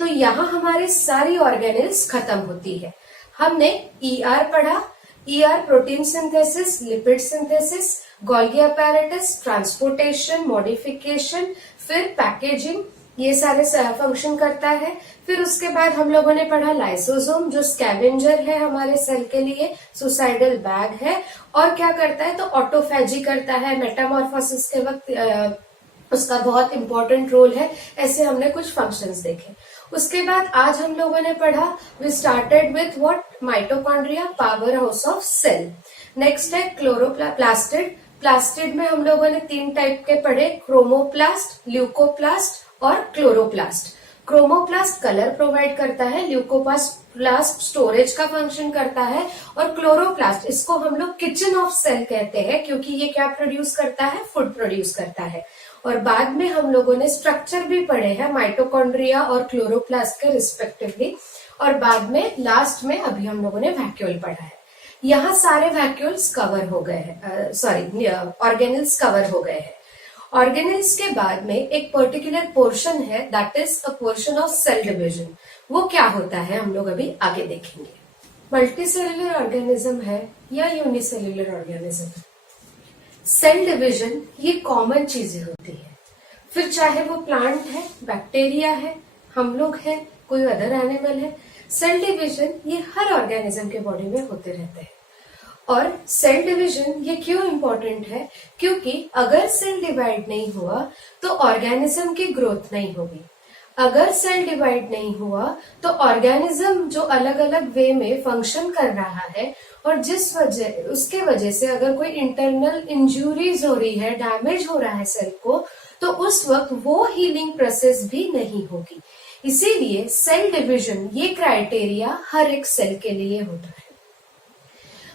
तो यहाँ हमारे सारी ऑर्गेनल्स खत्म होती है। हमने ईआर पढ़ा, ER protein synthesis, lipid synthesis, Golgi apparatus, transportation, modification, फिर पैकेजिंग, ये सारे फंक्शन करता है। फिर उसके बाद हम लोगों ने पढ़ा लाइसोसोम, जो स्कैवेंजर है हमारे सेल के लिए, सुसाइडल बैग है, और क्या करता है, तो ऑटोफेजी करता है, मेटामॉर्फोसिस के वक्त उसका बहुत इंपॉर्टेंट रोल है। ऐसे हमने कुछ फंक्शंस देखे। उसके बाद आज हम लोगों ने पढ़ा, we started with what, mitochondria, power house of cell. Next है क्लोरोप्लास्टिड। प्लास्टिड में हम लोगों ने 3 टाइप के पढ़े, क्रोमोप्लास्ट, ल्यूकोप्लास्ट और क्लोरोप्लास्ट। क्रोमोप्लास्ट कलर प्रोवाइड करता है, ल्यूकोप्लास्ट स्टोरेज का फंक्शन करता है, और क्लोरोप्लास्ट इसको हम लोग किचन ऑफ सेल कहते हैं, क्योंकि ये क्या प्रोड्यूस करता है, फूड प्रोड्यूस करता है। और बाद में हम लोगों ने स्ट्रक्चर भी पढ़े हैं, माइटोकॉन्ड्रिया और क्लोरोप्लास्ट के रिस्पेक्टिवली, और बाद में लास्ट में अभी हम लोगों ने वैक्यूल पढ़ा है। यहाँ सारे वैक्यूल्स कवर हो गए हैं, सॉरी ऑर्गेनल्स कवर हो गए हैं। ऑर्गेनल्स के बाद में एक पर्टिकुलर पोर्शन है, that is a portion of cell division. वो क्या होता है हम लोग अभी आगे देखेंगे। मल्टीसेल्युलर ऑर्गेनिज्म है या यूनिसेल्युलर ऑर्गेनिज्म है, सेल डिविजन ये कॉमन चीजें होती है। फिर चाहे वो प्लांट है, बैक्टीरिया है, हम लोग हैं, कोई अदर एनिमल है, सेल डिविजन ये हर ऑर्गेनिज्म के बॉडी में होते रहते हैं। और सेल डिवीजन ये क्यों इम्पोर्टेंट है, क्योंकि अगर सेल डिवाइड नहीं हुआ तो ऑर्गेनिज्म की ग्रोथ नहीं होगी। अगर सेल डिवाइड नहीं हुआ तो ऑर्गेनिज्म जो अलग अलग वे में फंक्शन कर रहा है और उसके वजह से अगर कोई इंटरनल इंजुरीज हो रही है, डैमेज हो रहा है सेल को, तो उस वक्त वो हीलिंग प्रोसेस भी नहीं होगी। इसीलिए सेल डिवीजन ये क्राइटेरिया हर एक सेल के लिए होता है।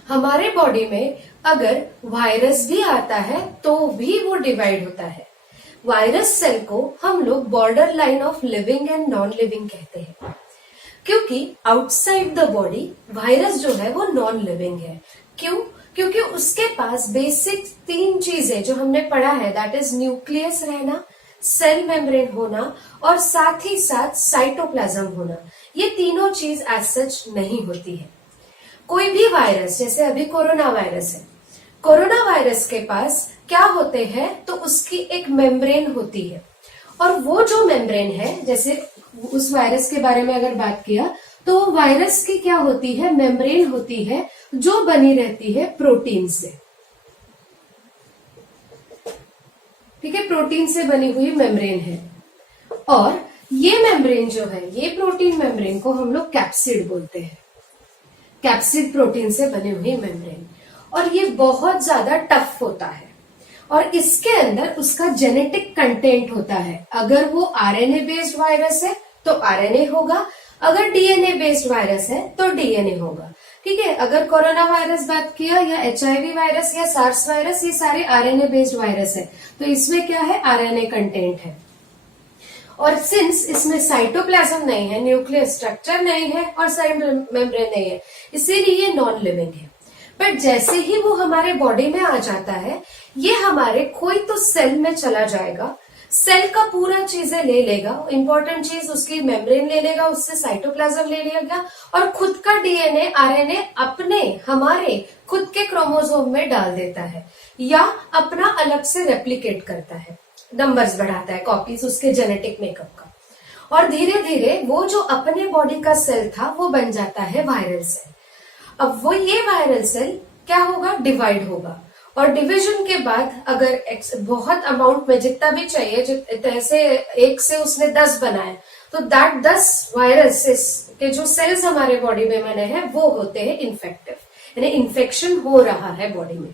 हमारे बॉडी में अगर वायरस भी आता है तो भी वो डिवाइड होता है। वायरस सेल को हम लोग border line of living and non living कहते हैं, क्योंकि आउटसाइड द बॉडी वायरस जो है वो नॉन लिविंग है। क्यों? क्योंकि उसके पास बेसिक 3 चीजें जो हमने पढ़ा है, दैट इज न्यूक्लियस रहना, सेल मेम्ब्रेन होना और साथ ही साथ साइटोप्लाज्म होना। ये तीनों चीज एज सच नहीं होती है। कोई भी वायरस, जैसे अभी कोरोना वायरस है, कोरोना वायरस के पास क्या होते हैं, तो उसकी एक मेम्ब्रेन होती है, और वो जो मेम्ब्रेन है, जैसे उस वायरस के बारे में अगर बात किया तो वायरस की क्या होती है, मेम्ब्रेन होती है जो बनी रहती है प्रोटीन से। ठीक है, प्रोटीन से बनी हुई मेम्ब्रेन है, और ये मेम्ब्रेन जो है, ये प्रोटीन मेम्ब्रेन को हम लोग कैप्सिड बोलते हैं। कैप्सिड प्रोटीन से बनी हुई मेम्ब्रेन, और ये बहुत ज्यादा टफ होता है, और इसके अंदर उसका जेनेटिक कंटेंट होता है। अगर वो आरएनए बेस्ड वायरस है तो आरएनए होगा, अगर डीएनए बेस्ड वायरस है तो डीएनए होगा। ठीक है, अगर कोरोना वायरस बात किया, या एचआईवी वायरस या सार्स वायरस, ये सारे आरएनए बेस्ड वायरस है, तो इसमें क्या है, आरएनए कंटेंट है। और सिंस इसमें साइटोप्लाज्म नहीं है, न्यूक्लियर स्ट्रक्चर नहीं है और सेल मेम्ब्रेन नहीं है, इसीलिए ये नॉन लिविंग है। बट जैसे ही वो हमारे बॉडी में आ जाता है, ये हमारे कोई तो सेल में चला जाएगा, सेल का पूरा चीजें ले लेगा, इंपॉर्टेंट चीज उसकी मेम्ब्रेन ले लेगा, उससे साइटोप्लाज्म ले लेगा, और खुद का डीएनए आरएनए अपने हमारे खुद के क्रोमोसोम में डाल देता है, या अपना अलग से रेप्लिकेट करता है, नंबर्स बढ़ाता है, कॉपीज उसके जेनेटिक मेकअप का, और धीरे धीरे वो जो अपने बॉडी का सेल था वो बन जाता है वायरल सेल। अब वो ये वायरल सेल क्या होगा, डिवाइड होगा, और डिवीजन के बाद अगर बहुत अमाउंट में जितना भी चाहिए, जैसे 1 से उसने 10 बनाए, तो दैट 10 वायरसेस के जो सेल्स हमारे बॉडी में बने हैं वो होते हैं इन्फेक्टिव, यानी इन्फेक्शन हो रहा है बॉडी में।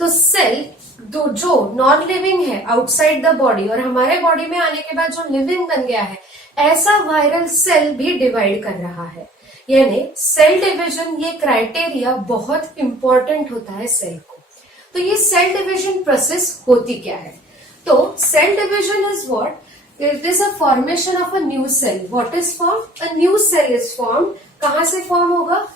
तो सेल जो नॉन लिविंग है आउटसाइड द बॉडी, और हमारे बॉडी में आने के बाद जो लिविंग बन गया है, ऐसा वायरल सेल भी डिवाइड कर रहा है। यानी सेल डिवीजन ये क्राइटेरिया बहुत इंपॉर्टेंट होता है सेल को। तो ये सेल डिवीजन प्रोसेस होती क्या है, तो cell division is what, it is a formation of a new cell. What is form, a new cell is form. कहां से फॉर्म होगा,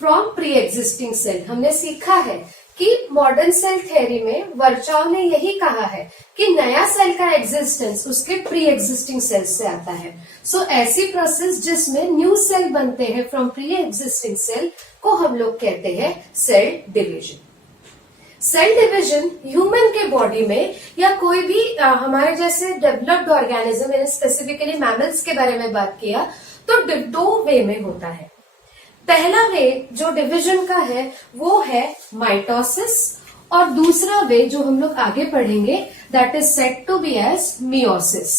फ्रॉम प्री एग्जिस्टिंग सेल। हमने सीखा है कि मॉडर्न सेल थ्योरी में वर्चाव ने यही कहा है कि नया सेल का एग्जिस्टेंस उसके प्री एग्जिस्टिंग सेल से आता है। सो ऐसी प्रोसेस जिसमें न्यू सेल बनते हैं फ्रॉम प्री एग्जिस्टिंग सेल को हम लोग कहते हैं cell division. Cell division human के बॉडी में या कोई भी हमारे जैसे डेवलप्ड ऑर्गेनिज्म, यानी स्पेसिफिकली मैमल्स के बारे में बात किया, तो 2 वे में होता है। पहला वे जो डिवीजन का है वो है माइटोसिस, और दूसरा वे जो हम लोग आगे पढ़ेंगे that is said to be as meiosis.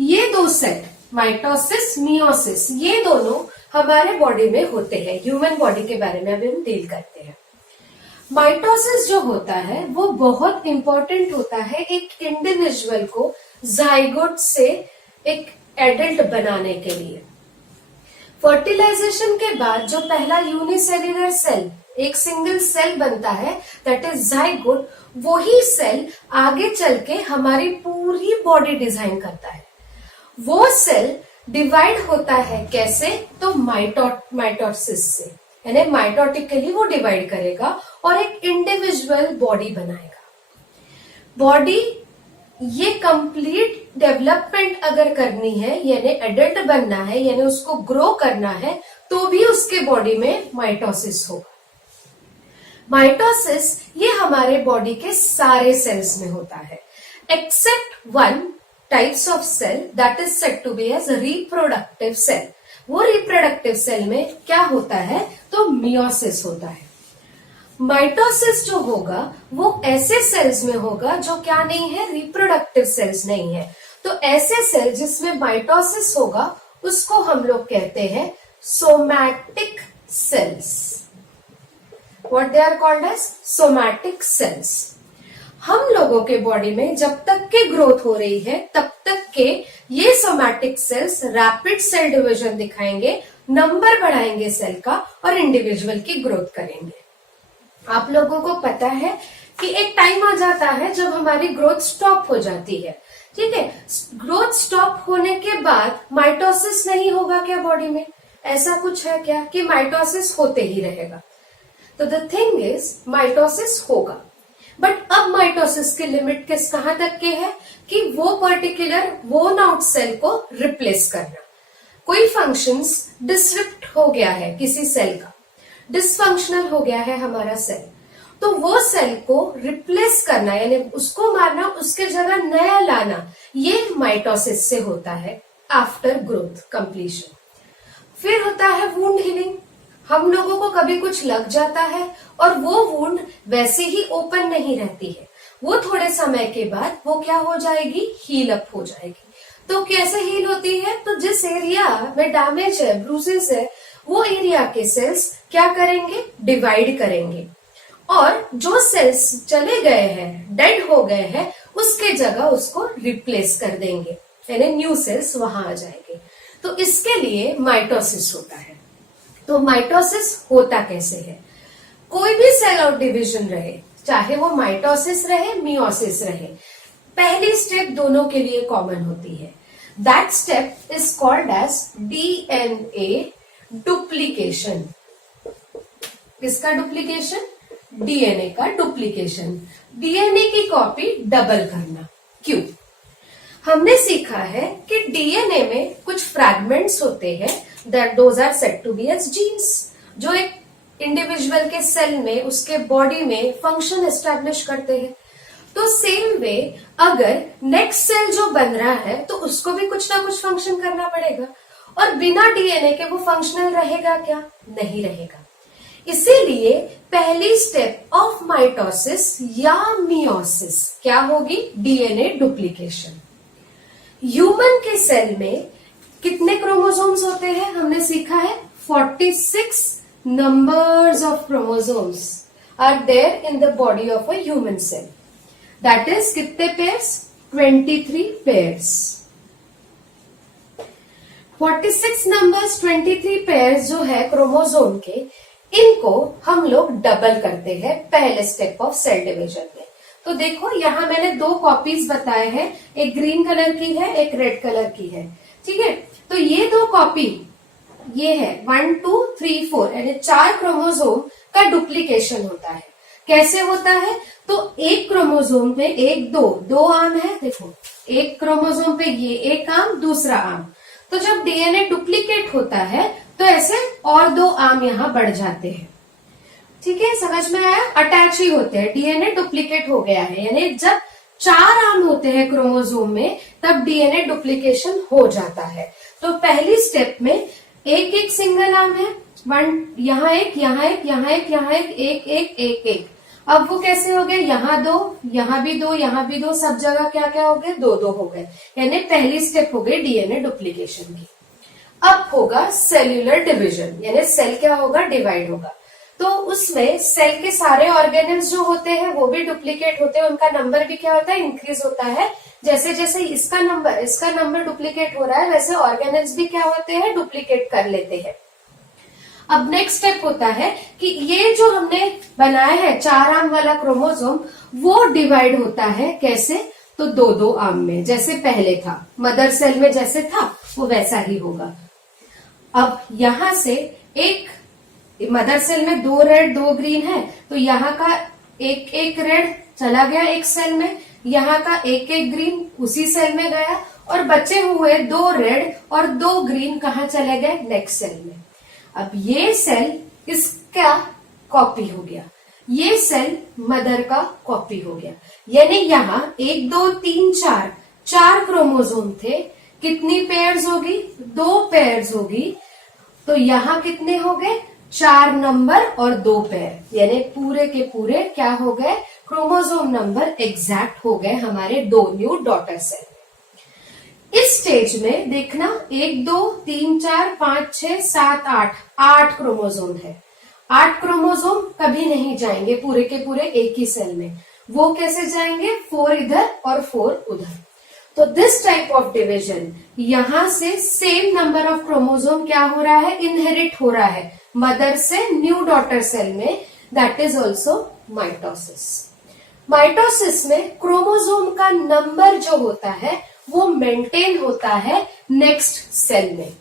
ये 2 सेट, माइटोसिस, मियोसिस, ये दोनों हमारे बॉडी में होते हैं। ह्यूमन बॉडी के बारे में अभी हम डील करते हैं। माइटोसिस जो होता है वो बहुत इंपॉर्टेंट होता है एक इंडिविजुअल को जाइगोट से एक एडल्ट बनाने के लिए। फर्टिलाइजेशन के बाद जो पहला यूनिसेल्युलर सेल, एक सिंगल सेल बनता है, दैट इज जाइगोट, वही सेल आगे चल के हमारी पूरी बॉडी डिजाइन करता है। वो सेल डिवाइड होता है कैसे, तो माइटोसिस से, यानी माइटोटिकली वो डिवाइड करेगा और एक इंडिविजुअल बॉडी बनाएगा। बॉडी ये कंप्लीट डेवलपमेंट अगर करनी है, यानी एडल्ट बनना है, यानी उसको ग्रो करना है, तो भी उसके बॉडी में माइटोसिस होगा। माइटोसिस ये हमारे बॉडी के सारे सेल्स में होता है, except 1 types of cell that is said to be as reproductive cell. वो रिप्रोडक्टिव सेल में क्या होता है, तो मियोसिस होता है। माइटोसिस जो होगा वो ऐसे सेल्स में होगा जो क्या नहीं है, रिप्रोडक्टिव सेल्स नहीं है। तो ऐसे सेल जिसमें माइटोसिस होगा उसको हम लोग कहते हैं somatic cells. What they are called as somatic cells. हम लोगों के बॉडी में जब तक के ग्रोथ हो रही है तब तक के ये somatic cells rapid cell division दिखाएंगे, नंबर बढ़ाएंगे सेल का और इंडिविजुअल की ग्रोथ करेंगे। आप लोगों को पता है कि एक टाइम आ जाता है जब हमारी ग्रोथ स्टॉप हो जाती है, ठीक है। ग्रोथ स्टॉप होने के बाद माइटोसिस नहीं होगा क्या बॉडी में? ऐसा कुछ है क्या कि माइटोसिस होते ही रहेगा? तो द थिंग इज माइटोसिस होगा, बट अब माइटोसिस की लिमिट कहां तक के है कि वो पर्टिकुलर वोन आउट सेल को रिप्लेस करना। कोई फंक्शंस डिसरप्ट हो गया है, किसी सेल का डिसफंक्शनल हो गया है हमारा सेल, तो वो सेल को रिप्लेस करना यानी उसको मारना, उसके जगह नया लाना, ये माइटोसिस से होता है आफ्टर ग्रोथ कंप्लीशन। फिर होता है वुंड हीलिंग। हम लोगों को कभी कुछ लग जाता है और वो वुंड वैसे ही ओपन नहीं रहती है, वो थोड़े समय के बाद वो क्या हो जाएगी, हील अप हो जाएगी। तो कैसे हील होती है? तो जिस एरिया में डैमेज है, ब्रूसेस है, वो एरिया के सेल्स क्या करेंगे, डिवाइड करेंगे और जो सेल्स चले गए हैं, डेड हो गए हैं, उसके जगह उसको रिप्लेस कर देंगे, यानी न्यू सेल्स वहां आ जाएंगे। तो इसके लिए माइटोसिस होता है। तो माइटोसिस होता कैसे है? कोई भी सेल आउट डिवीजन रहे, चाहे वो माइटोसिस रहे, मियोसिस रहे, पहली स्टेप दोनों के लिए कॉमन होती है। That step is called as DNA duplication. किसका डुप्लीकेशन? डीएनए का डुप्लीकेशन। डीएनए की कॉपी डबल करना। क्यों? हमने सीखा है कि डीएनए में कुछ फ्रैगमेंट्स होते हैं, that those are said to be as genes, जो एक इंडिविजुअल के सेल में, उसके बॉडी में फंक्शन एस्टैब्लिश करते हैं। तो सेम वे अगर नेक्स्ट सेल जो बन रहा है तो उसको भी कुछ ना कुछ फंक्शन करना पड़ेगा, और बिना डीएनए के वो फंक्शनल रहेगा क्या? नहीं रहेगा। इसीलिए पहली स्टेप ऑफ माइटोसिस या मियोसिस क्या होगी? DNA duplication. ह्यूमन के सेल में कितने क्रोमोसोम्स होते हैं? हमने सीखा है 46 numbers of chromosomes are there in the body of a human cell. That is कितने pairs? 23 pairs. 46 numbers, 23 pairs जो है क्रोमोसोम के, इनको हम लोग डबल करते हैं पहले स्टेप ऑफ सेल डिवीजन में। तो देखो यहाँ मैंने दो कॉपीज बताए हैं, एक ग्रीन कलर की है, एक रेड कलर की है, ठीक है। तो ये दो कॉपी, ये है 1 2 3 4, यानी 4 क्रोमोसोम का डुप्लीकेशन होता है। कैसे होता है? तो एक क्रोमोसोम पे दो आर्म है, देखो एक क्रोमोसोम पे ये एक आर्म, दूसरा आर्म। तो जब डीएनए डुप्लीकेट होता है तो ऐसे और 2 आर्म यहां बढ़ जाते हैं, ठीक है, समझ में आया? अटैच ही होते हैं, डीएनए डुप्लीकेट हो गया है, यानी जब 4 आर्म होते हैं क्रोमोसोम में तब डीएनए डुप्लीकेशन हो जाता है। तो पहली स्टेप में एक एक सिंगल आर्म है, यहाँ एक, यहाँ एक, यहाँ एक, यहाँ एक, एक एक एक एक। अब वो कैसे हो गए? यहाँ 2, यहाँ भी 2, यहाँ भी 2, सब जगह क्या क्या हो गए? 2 2 हो गए, यानी पहली स्टेप हो गई डीएनए डुप्लीकेशन की। अब होगा सेल्यूलर डिवीजन, यानी सेल क्या होगा? डिवाइड होगा। तो उसमें सेल के सारे ऑर्गेनल्स जो होते हैं वो भी डुप्लीकेट होते हैं, उनका नंबर भी क्या होता है? इंक्रीज होता है। जैसे जैसे इसका नंबर डुप्लीकेट हो रहा है, वैसे ऑर्गेनल्स भी क्या होते हैं? डुप्लीकेट कर लेते हैं। अब नेक्स्ट स्टेप होता है कि ये जो हमने बनाया है 4 आर्म वाला क्रोमोसोम, वो डिवाइड होता है कैसे? तो 2 2 आर्म में, जैसे पहले था मदर सेल में जैसे था वो वैसा ही होगा। अब यहां से एक मदर सेल में 2 रेड 2 ग्रीन है, तो यहाँ का एक एक रेड चला गया एक सेल में, यहाँ का एक एक ग्रीन उसी सेल में गया, और बचे हुए 2 रेड और 2 ग्रीन कहाँ चले गए? नेक्स्ट सेल में। अब ये सेल इसका कॉपी हो गया, ये सेल मदर का कॉपी हो गया, यानी यहाँ 1 2 3 4 क्रोमोसोम थे। कितनी पेयर्स होगी? 2 पेयर्स होगी। तो यहाँ कितने हो गए? 4 नंबर और 2 पेयर, यानी पूरे के पूरे क्या हो गए, क्रोमोसोम नंबर एग्जैक्ट हो गए हमारे 2 न्यू डॉटर सेल। इस स्टेज में देखना 1 2 3 4 5 6 7 8 क्रोमोसोम है। 8 क्रोमोसोम कभी नहीं जाएंगे पूरे के पूरे एक ही सेल में, वो कैसे जाएंगे, 4 इधर और 4 उधर। तो दिस टाइप ऑफ डिवीजन, यहां से सेम नंबर ऑफ क्रोमोसोम क्या हो रहा है, इनहेरिट हो रहा है मदर से न्यू डॉटर सेल में, that is also mitosis. Mitosis में क्रोमोसोम का नंबर जो होता है वो मेंटेन होता है नेक्स्ट सेल में।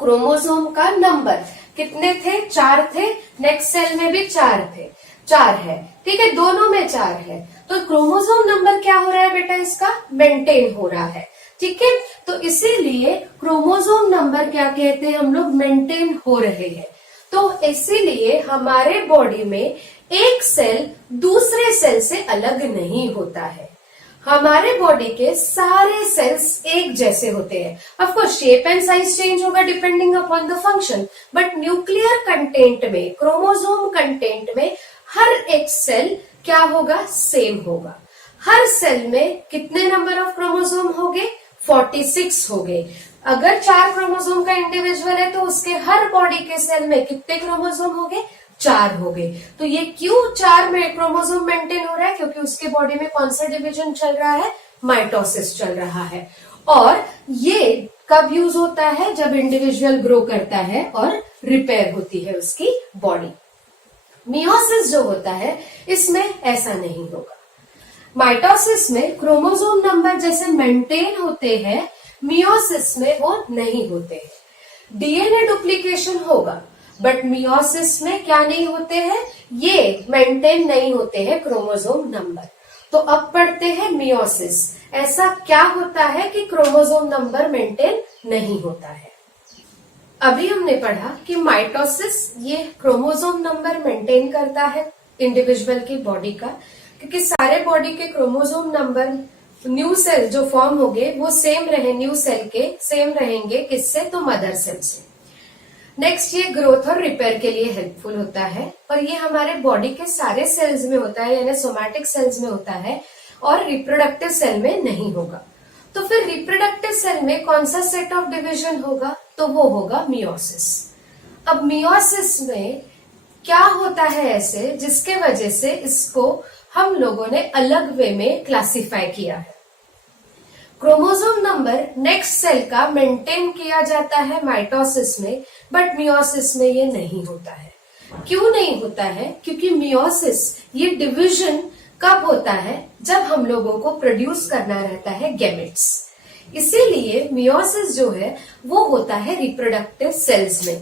क्रोमोसोम का नंबर कितने थे, 4 थे, नेक्स्ट सेल में भी 4 थे, 4 है, ठीक है, दोनों में 4 है, तो क्रोमोसोम नंबर क्या हो रहा है बेटा, इसका मेंटेन हो रहा है, ठीक है। तो इसीलिए क्रोमोसोम नंबर क्या कहते हैं हम लोग, मेंटेन हो रहे हैं। तो इसीलिए हमारे बॉडी में एक सेल दूसरे सेल से अलग नहीं होता है। हमारे बॉडी के सारे सेल्स एक जैसे होते हैं। Of course shape and size change होगा depending upon the function, but nuclear content में, क्रोमोसोम कंटेंट में हर एक सेल क्या होगा, सेम होगा। हर सेल में कितने नंबर ऑफ क्रोमोसोम हो गए, 46 हो गए। अगर 4 क्रोमोसोम का इंडिविजुअल है तो उसके हर बॉडी के सेल में कितने क्रोमोसोम हो गए, 4 हो गए। तो ये क्यों 4 में क्रोमोसोम मेंटेन हो रहा है, क्योंकि उसके बॉडी में कौन सा डिवीजन चल रहा है, माइटोसिस चल रहा है। और ये कब यूज होता है, जब इंडिविजुअल ग्रो करता है और रिपेयर होती है उसकी बॉडी। मियोसिस जो होता है इसमें ऐसा नहीं होगा। माइटोसिस में क्रोमोसोम नंबर जैसे मेंटेन होते हैं, मियोसिस में वो नहीं होते हैं। डीएनए डुप्लीकेशन होगा, बट मियोसिस में क्या नहीं होते हैं, ये मेंटेन नहीं होते हैं क्रोमोसोम नंबर। तो अब पढ़ते हैं मियोसिस, ऐसा क्या होता है कि क्रोमोसोम नंबर मेंटेन नहीं होता है। अभी हमने पढ़ा कि माइटोसिस ये क्रोमोसोम नंबर मेंटेन करता है इंडिविजुअल की बॉडी का, क्योंकि सारे बॉडी के क्रोमोसोम नंबर न्यू सेल जो फॉर्म हो गए वो सेम रहे, न्यू सेल के सेम रहेंगे, किससे, तो मदर सेल से। नेक्स्ट ये ग्रोथ और रिपेयर के लिए हेल्पफुल होता है, और ये हमारे बॉडी के सारे सेल्स में होता है, यानी सोमैटिक सेल्स में होता है, और रिप्रोडक्टिव सेल में नहीं होगा। तो फिर रिप्रोडक्टिव सेल में कौन सा सेट ऑफ डिवीजन होगा, तो वो होगा मियोसिस। अब मियोसिस में क्या होता है ऐसे जिसके वजह से इसको हम लोगों ने अलग वे में क्लासिफाई किया है। क्रोमोसोम नंबर नेक्स्ट सेल का मेंटेन किया जाता है माइटोसिस में, बट मियोसिस में ये नहीं होता है। क्यों नहीं होता है, क्योंकि मियोसिस ये डिवीजन कब होता है, जब हम लोगों को प्रोड्यूस करना रहता है गैमेट्स। इसीलिए मियोसिस जो है वो होता है रिप्रोडक्टिव सेल्स में,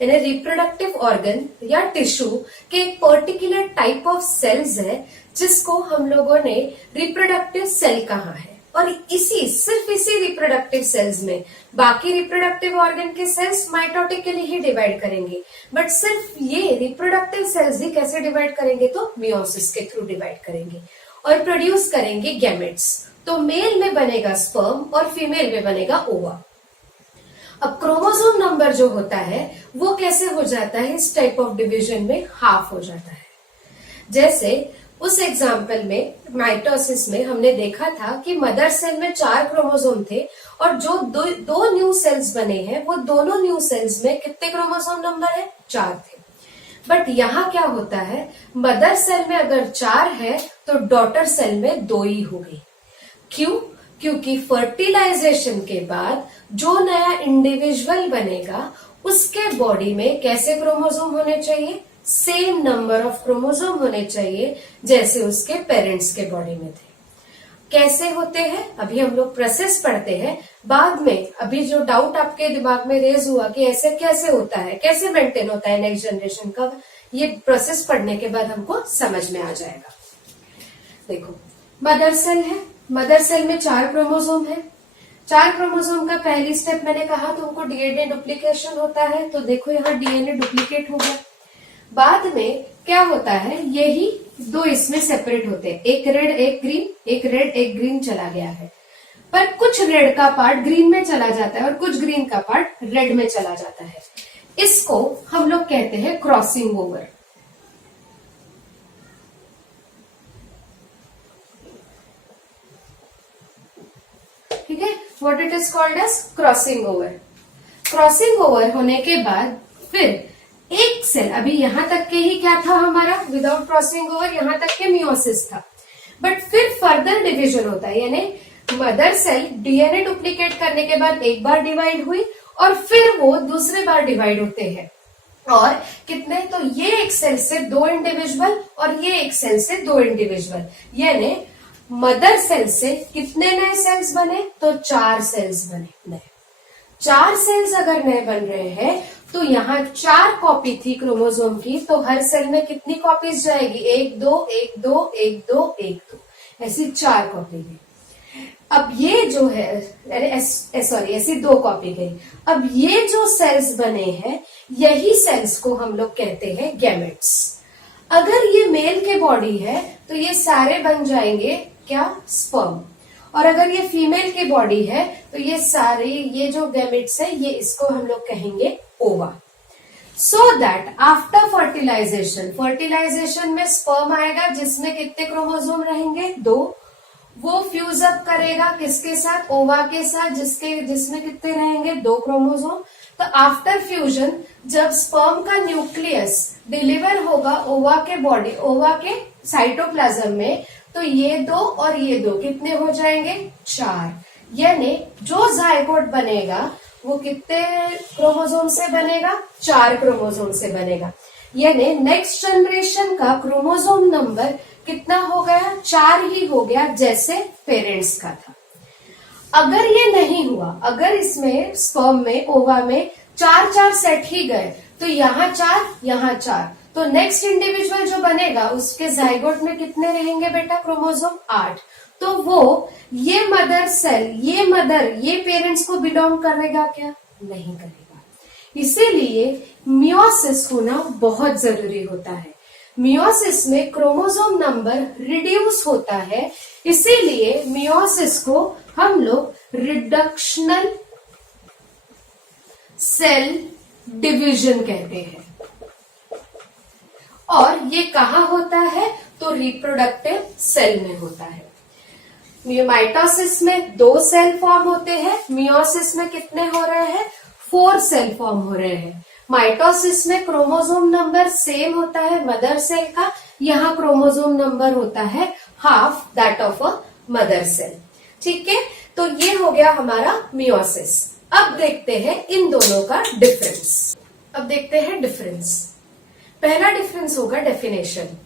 यानी रिप्रोडक्टिव ऑर्गन या टिश्यू के एक पर्टिकुलर टाइप ऑफ सेल्स है जिसको हम लोगों ने रिप्रोडक्टिव सेल कहा है। और सिर्फ इसी रिप्रोडक्टिव सेल्स में बाकी रिप्रोडक्टिव ऑर्गन के सेल्स माइटोटिकली ही डिवाइड करेंगे, बट सिर्फ ये रिप्रोडक्टिव सेल्स ही कैसे डिवाइड करेंगे, तो मियोसिस के थ्रू डिवाइड करेंगे और प्रोड्यूस करेंगे गैमेट्स। तो मेल में बनेगा स्पर्म और फीमेल में बनेगा ओवा। अब क्रोमोसोम नंबर जो होता है वो कैसे हो जाता है, इस टाइप ऑफ डिवीजन में हाफ हो जाता है। जैसे उस एग्जाम्पल में माइटोसिस में हमने देखा था कि मदर सेल में 4 क्रोमोसोम थे, और जो दो न्यू सेल्स बने हैं वो दोनों न्यू सेल्स में कितने क्रोमोसोम नंबर है, 4 थे। बट यहाँ क्या होता है, मदर सेल में अगर 4 है तो डॉटर सेल में 2 ही हो गई। क्यों, क्योंकि फर्टिलाइजेशन के बाद जो नया इंडिविजुअल बनेगा उसके बॉडी में कैसे क्रोमोसोम होने चाहिए, सेम नंबर ऑफ क्रोमोसोम होने चाहिए जैसे उसके पेरेंट्स के बॉडी में थे। कैसे होते हैं, अभी हम लोग प्रोसेस पढ़ते हैं बाद में। अभी जो डाउट आपके दिमाग में रेज हुआ कि ऐसे कैसे होता है, कैसे मेंटेन होता है नेक्स्ट जनरेशन का, ये प्रोसेस पढ़ने के बाद हमको समझ में आ जाएगा। देखो मदर सेल है, मदर सेल में 4 क्रोमोसोम है। 4 क्रोमोसोम का पहली स्टेप मैंने कहा तुमको डीएनए डुप्लीकेशन होता है, तो देखो यहाँ डीएनए डुप्लीकेट हो गया। बाद में क्या होता है, यही 2 इसमें सेपरेट होते हैं, एक रेड एक ग्रीन, एक रेड एक ग्रीन चला गया है। पर कुछ रेड का पार्ट ग्रीन में चला जाता है और कुछ ग्रीन का पार्ट रेड में चला जाता है। इसको हम लोग कहते हैं क्रॉसिंग ओवर। ठीक है, what it is called as crossing over. Crossing over होने के बाद फिर एक सेल, अभी यहां तक के ही क्या था हमारा, विदाउट क्रॉसिंग ओवर यहां तक के मियोसिस था, बट फिर फर्दर डिवीजन होता है, यानी मदर सेल डीएनए डुप्लीकेट करने के बाद एक बार डिवाइड हुई और फिर वो दूसरे बार डिवाइड होते हैं। और कितने, तो ये एक सेल से 2 इंडिविजुअल और ये एक सेल से 2 इंडिविजुअल, यानी मदर सेल से कितने नए सेल्स बने, तो 4 सेल्स बने नए। 4 सेल्स अगर नए बन रहे हैं तो यहाँ 4 कॉपी थी क्रोमोसोम की, तो हर सेल में कितनी कॉपीज जाएगी, 1 2 1 2 1 2 1 2, ऐसी 4 कॉपी गई। अब ये जो है, सॉरी ऐसी 2 कॉपी गई। अब ये जो सेल्स बने हैं यही सेल्स को हम लोग कहते हैं गैमेट्स। अगर ये मेल के बॉडी है तो ये सारे बन जाएंगे क्या, स्पर्म। और अगर ये फीमेल की बॉडी है तो ये सारे, ये जो गैमेट्स है ये इसको हम लोग कहेंगे ova. So that after fertilization, fertilization में स्पर्म आएगा जिसमें कितने क्रोमोसोम रहेंगे, 2। वो फ्यूज अप करेगा किसके साथ, ओवा के साथ, जिसमें कितने रहेंगे, 2 क्रोमोसोम। तो आफ्टर फ्यूजन जब स्पर्म का न्यूक्लियस डिलीवर होगा ओवा के बॉडी, ओवा के साइटोप्लाज्म में, तो ये 2 और ये 2 कितने हो जाएंगे, 4। यानी जो जायगोट बनेगा वो कितने क्रोमोसोम से बनेगा, 4 क्रोमोसोम से बनेगा। यानी नेक्स्ट जनरेशन का क्रोमोसोम नंबर कितना हो गया, 4 ही हो गया, जैसे पेरेंट्स का था। अगर ये नहीं हुआ, अगर इसमें स्पर्म में, ओवा में 4 सेट ही गए, तो यहाँ 4 यहाँ 4, तो नेक्स्ट इंडिविजुअल जो बनेगा उसके जाइगोट में कितने रहेंगे बेटा, क्रोमोसोम 8। तो वो ये मदर सेल, ये पेरेंट्स को बिलोंग करेगा क्या, नहीं करेगा। इसीलिए मियोसिस होना बहुत जरूरी होता है। मियोसिस में क्रोमोसोम नंबर रिड्यूस होता है, इसीलिए मियोसिस को हम लोग रिडक्शनल सेल डिवीजन कहते हैं। और ये कहाँ होता है, तो रिप्रोडक्टिव सेल में होता है। माइटोसिस में 2 सेल फॉर्म होते हैं, मियोसिस में कितने हो रहे हैं, 4 सेल फॉर्म हो रहे हैं। माइटोसिस में क्रोमोसोम नंबर सेम होता है मदर सेल का, यहाँ क्रोमोसोम नंबर होता है half that of a mother cell. ठीक है, तो ये हो गया हमारा मियोसिस। अब देखते हैं इन दोनों का डिफरेंस। अब देखते हैं डिफरेंस। पहला डिफरेंस होगा डेफिनेशन।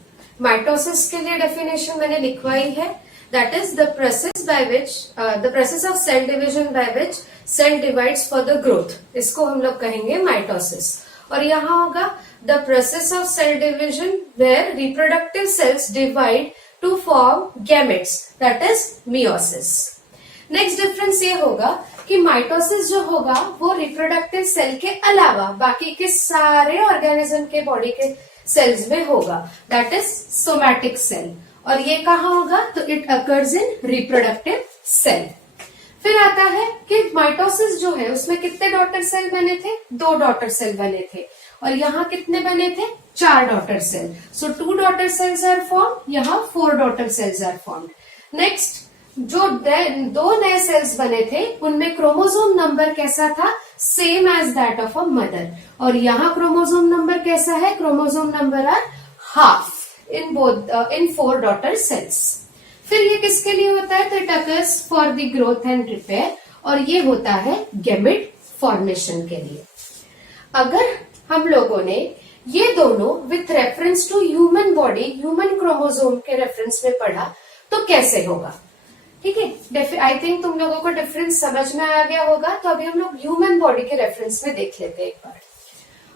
माइटोसिस के लिए डेफिनेशन मैंने लिखवाई है, that is the process of cell division by which cell divides for the growth, इसको हम लोग कहेंगे माइटोसिस। और यहाँ होगा the process of cell division where reproductive cells divide to form gametes, that is meiosis. Next difference ये होगा कि माइटोसिस जो होगा वो रिप्रोडक्टिव सेल के अलावा बाकी के सारे ऑर्गेनिज्म के बॉडी के सेल्स में होगा, दैट इज सोमैटिक सेल। और ये कहाँ होगा, तो it occurs in reproductive cell. फिर आता है कि माइटोसिस जो है उसमें कितने डॉटर सेल बने थे, 2 डॉटर सेल बने थे। और यहाँ कितने बने थे, 4 daughter cell. So 2 daughter cells are form, यहाँ 4 daughter cells are form. Next जो 2 नए सेल्स बने थे उनमें क्रोमोसोम नंबर कैसा था, same as that of a mother. और यहाँ क्रोमोसोम नंबर कैसा है, chromosome number are half in 4 daughter cells. फिर ये किसके लिए होता है, तो it occurs for the growth and repair, और ये होता है गैमेट फॉर्मेशन के लिए। अगर हम लोगों ने ये दोनों with reference to human body, human chromosome के रेफरेंस में पढ़ा तो कैसे होगा, ठीक है। आई थिंक तुम लोगों को डिफरेंस समझ में आ गया होगा। तो अभी हम लोग ह्यूमन बॉडी के रेफरेंस में देख लेते हैं एक बार।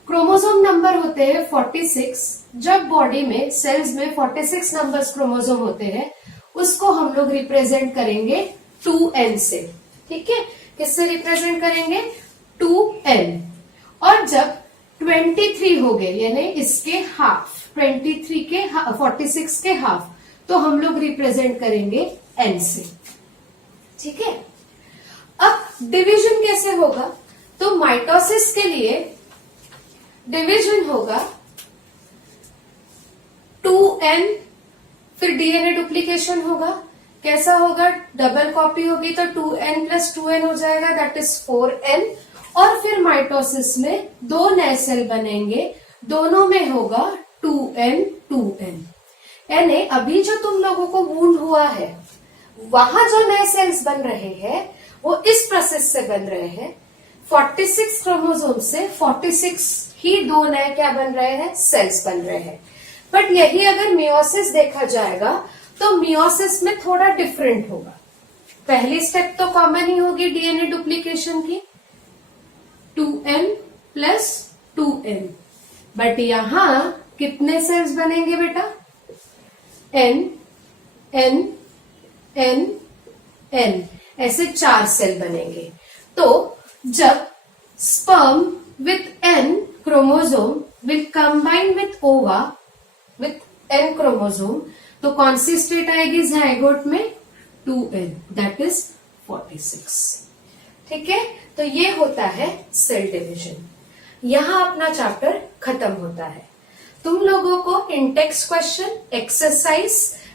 क्रोमोसोम नंबर होते हैं 46। जब बॉडी में सेल्स में 46 नंबर्स क्रोमोसोम होते हैं उसको हम लोग रिप्रेजेंट करेंगे 2n से, ठीक है। किससे रिप्रेजेंट करेंगे, 2n। और जब 23 हो गए, यानी इसके हाफ, 23 के 46 के हाफ, तो हम लोग रिप्रेजेंट करेंगे n से, ठीक है। अब डिवीजन कैसे होगा, तो माइटोसिस के लिए डिवीजन होगा 2n, फिर डीएनए डुप्लीकेशन होगा। कैसा होगा? डबल कॉपी होगी तो 2n प्लस 2n हो जाएगा, दैट इज 4n। और फिर माइटोसिस में 2 नए सेल बनेंगे, दोनों में होगा 2n 2n। यानी अभी जो तुम लोगों को वुंड हुआ है वहां जो नए सेल्स बन रहे हैं वो इस प्रोसेस से बन रहे हैं। 46 क्रोमोसोम से 46 ही 2 नए क्या बन रहे हैं? सेल्स बन रहे हैं। बट यही अगर मियोसिस देखा जाएगा तो मियोसिस में थोड़ा डिफरेंट होगा। पहली स्टेप तो कॉमन ही होगी डीएनए डुप्लीकेशन की, 2n प्लस 2n। बट यहां कितने सेल्स बनेंगे बेटा? n n n n, ऐसे 4 सेल बनेंगे। तो जब sperm with n chromosome will combine with ओवा विथ n क्रोमोसोम, तो कौन सी स्टेट आएगी जाइगोट में? 2n, that is 46। ठीक है, तो ये होता है सेल डिवीजन। यहां अपना चैप्टर खत्म होता है। तुम लोगों को इंटेक्स क्वेश्चन, एक्सरसाइज,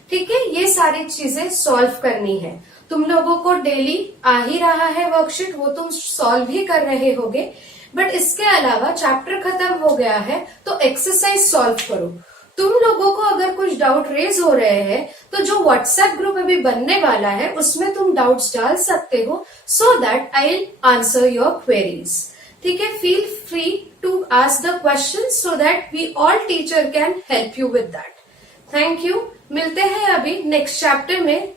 ठीक है, ये सारी चीजें सॉल्व करनी है। तुम लोगों को डेली आ ही रहा है वर्कशीट, वो तुम सॉल्व ही कर रहे होगे। बट इसके अलावा चैप्टर खत्म हो गया है तो एक्सरसाइज सॉल्व करो। तुम लोगों को अगर कुछ डाउट रेज हो रहे हैं तो जो व्हाट्सएप ग्रुप अभी बनने वाला है उसमें तुम डाउट्स डाल सकते हो, so that I will answer your queries. ठीक है, feel free to ask the question so that we all teacher can help you with that. Thank you. मिलते हैं अभी नेक्स्ट चैप्टर में।